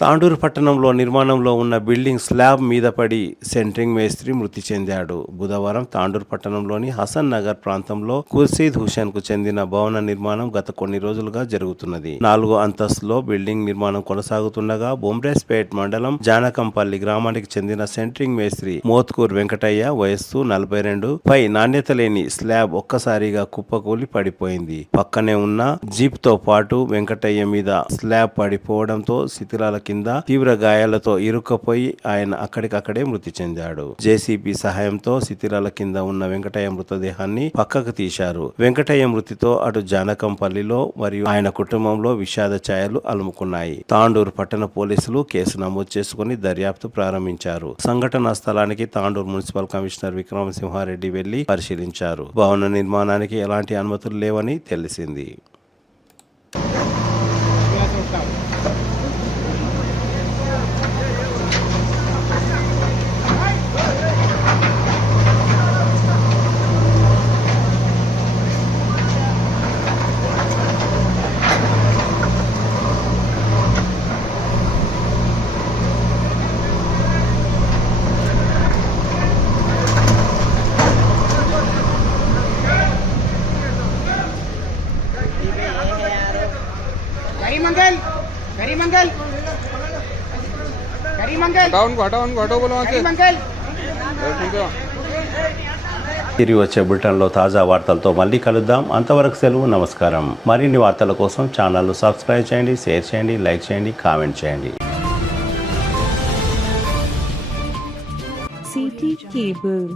తాండూరు పట్టణంలో నిర్మాణంలో ఉన్న బిల్డింగ్ స్లాబ్ మీద పడి సెంట్రింగ్ మేస్త్రి మృతి చెందాడు. బుధవారం తాండూరు పట్టణంలోని హసన్ నగర్ ప్రాంతంలో ఖుర్షీద్ హుసేన్ కు చెందిన భవన నిర్మాణం గత కొన్ని రోజులుగా జరుగుతున్నది. 4వ అంతస్తులో బిల్డింగ్ నిర్మాణం కొనసాగుతుండగా బొంబ్రేస్పేట్ మండలం జానకంపల్లి గ్రామానికి చెందిన సెంట్రింగ్ మేస్త్రి మోత్కూర్ వెంకటయ్య వయస్సు 42 పై నాణ్యత లేని స్లాబ్ ఒక్కసారిగా కుప్పకూలి పడిపోయింది. పక్కనే ఉన్న జీప్ తో పాటు వెంకటయ్య మీద స్లాబ్ పడిపోవడంతో శిథిలాల కింద తీవ్ర గాయాలతో ఇరుక్కపోయి ఆయన అక్కడికక్కడే మృతి చెందాడు. జేసీబీ సహాయంతో శిథిలాల కింద ఉన్న వెంకటయ్య మృతదేహాన్ని పక్కకు తీశారు. వెంకటయ్య మృతితో అటు జానకంపల్లిలో మరియు ఆయన కుటుంబంలో విషాద ఛాయలు అలుముకున్నాయి. తాండూరు పట్టణ పోలీసులు కేసు నమోదు చేసుకుని దర్యాప్తు ప్రారంభించారు. సంఘటనా స్థలానికి తాండూరు మున్సిపల్ కమిషనర్ విక్రమసింహారెడ్డి వెళ్లి పరిశీలించారు. భవన నిర్మాణానికి ఎలాంటి అనుమతులు లేవని తెలిసింది. తిరిగి వచ్చే బులెటిన్లో తాజా వార్తలతో మళ్ళీ కలుద్దాం. అంతవరకు సెలవు, నమస్కారం. మరిన్ని వార్తల కోసం ఛానల్ను సబ్స్క్రైబ్ చేయండి, షేర్ చేయండి, లైక్ చేయండి, కామెంట్ చేయండి. CT Cable.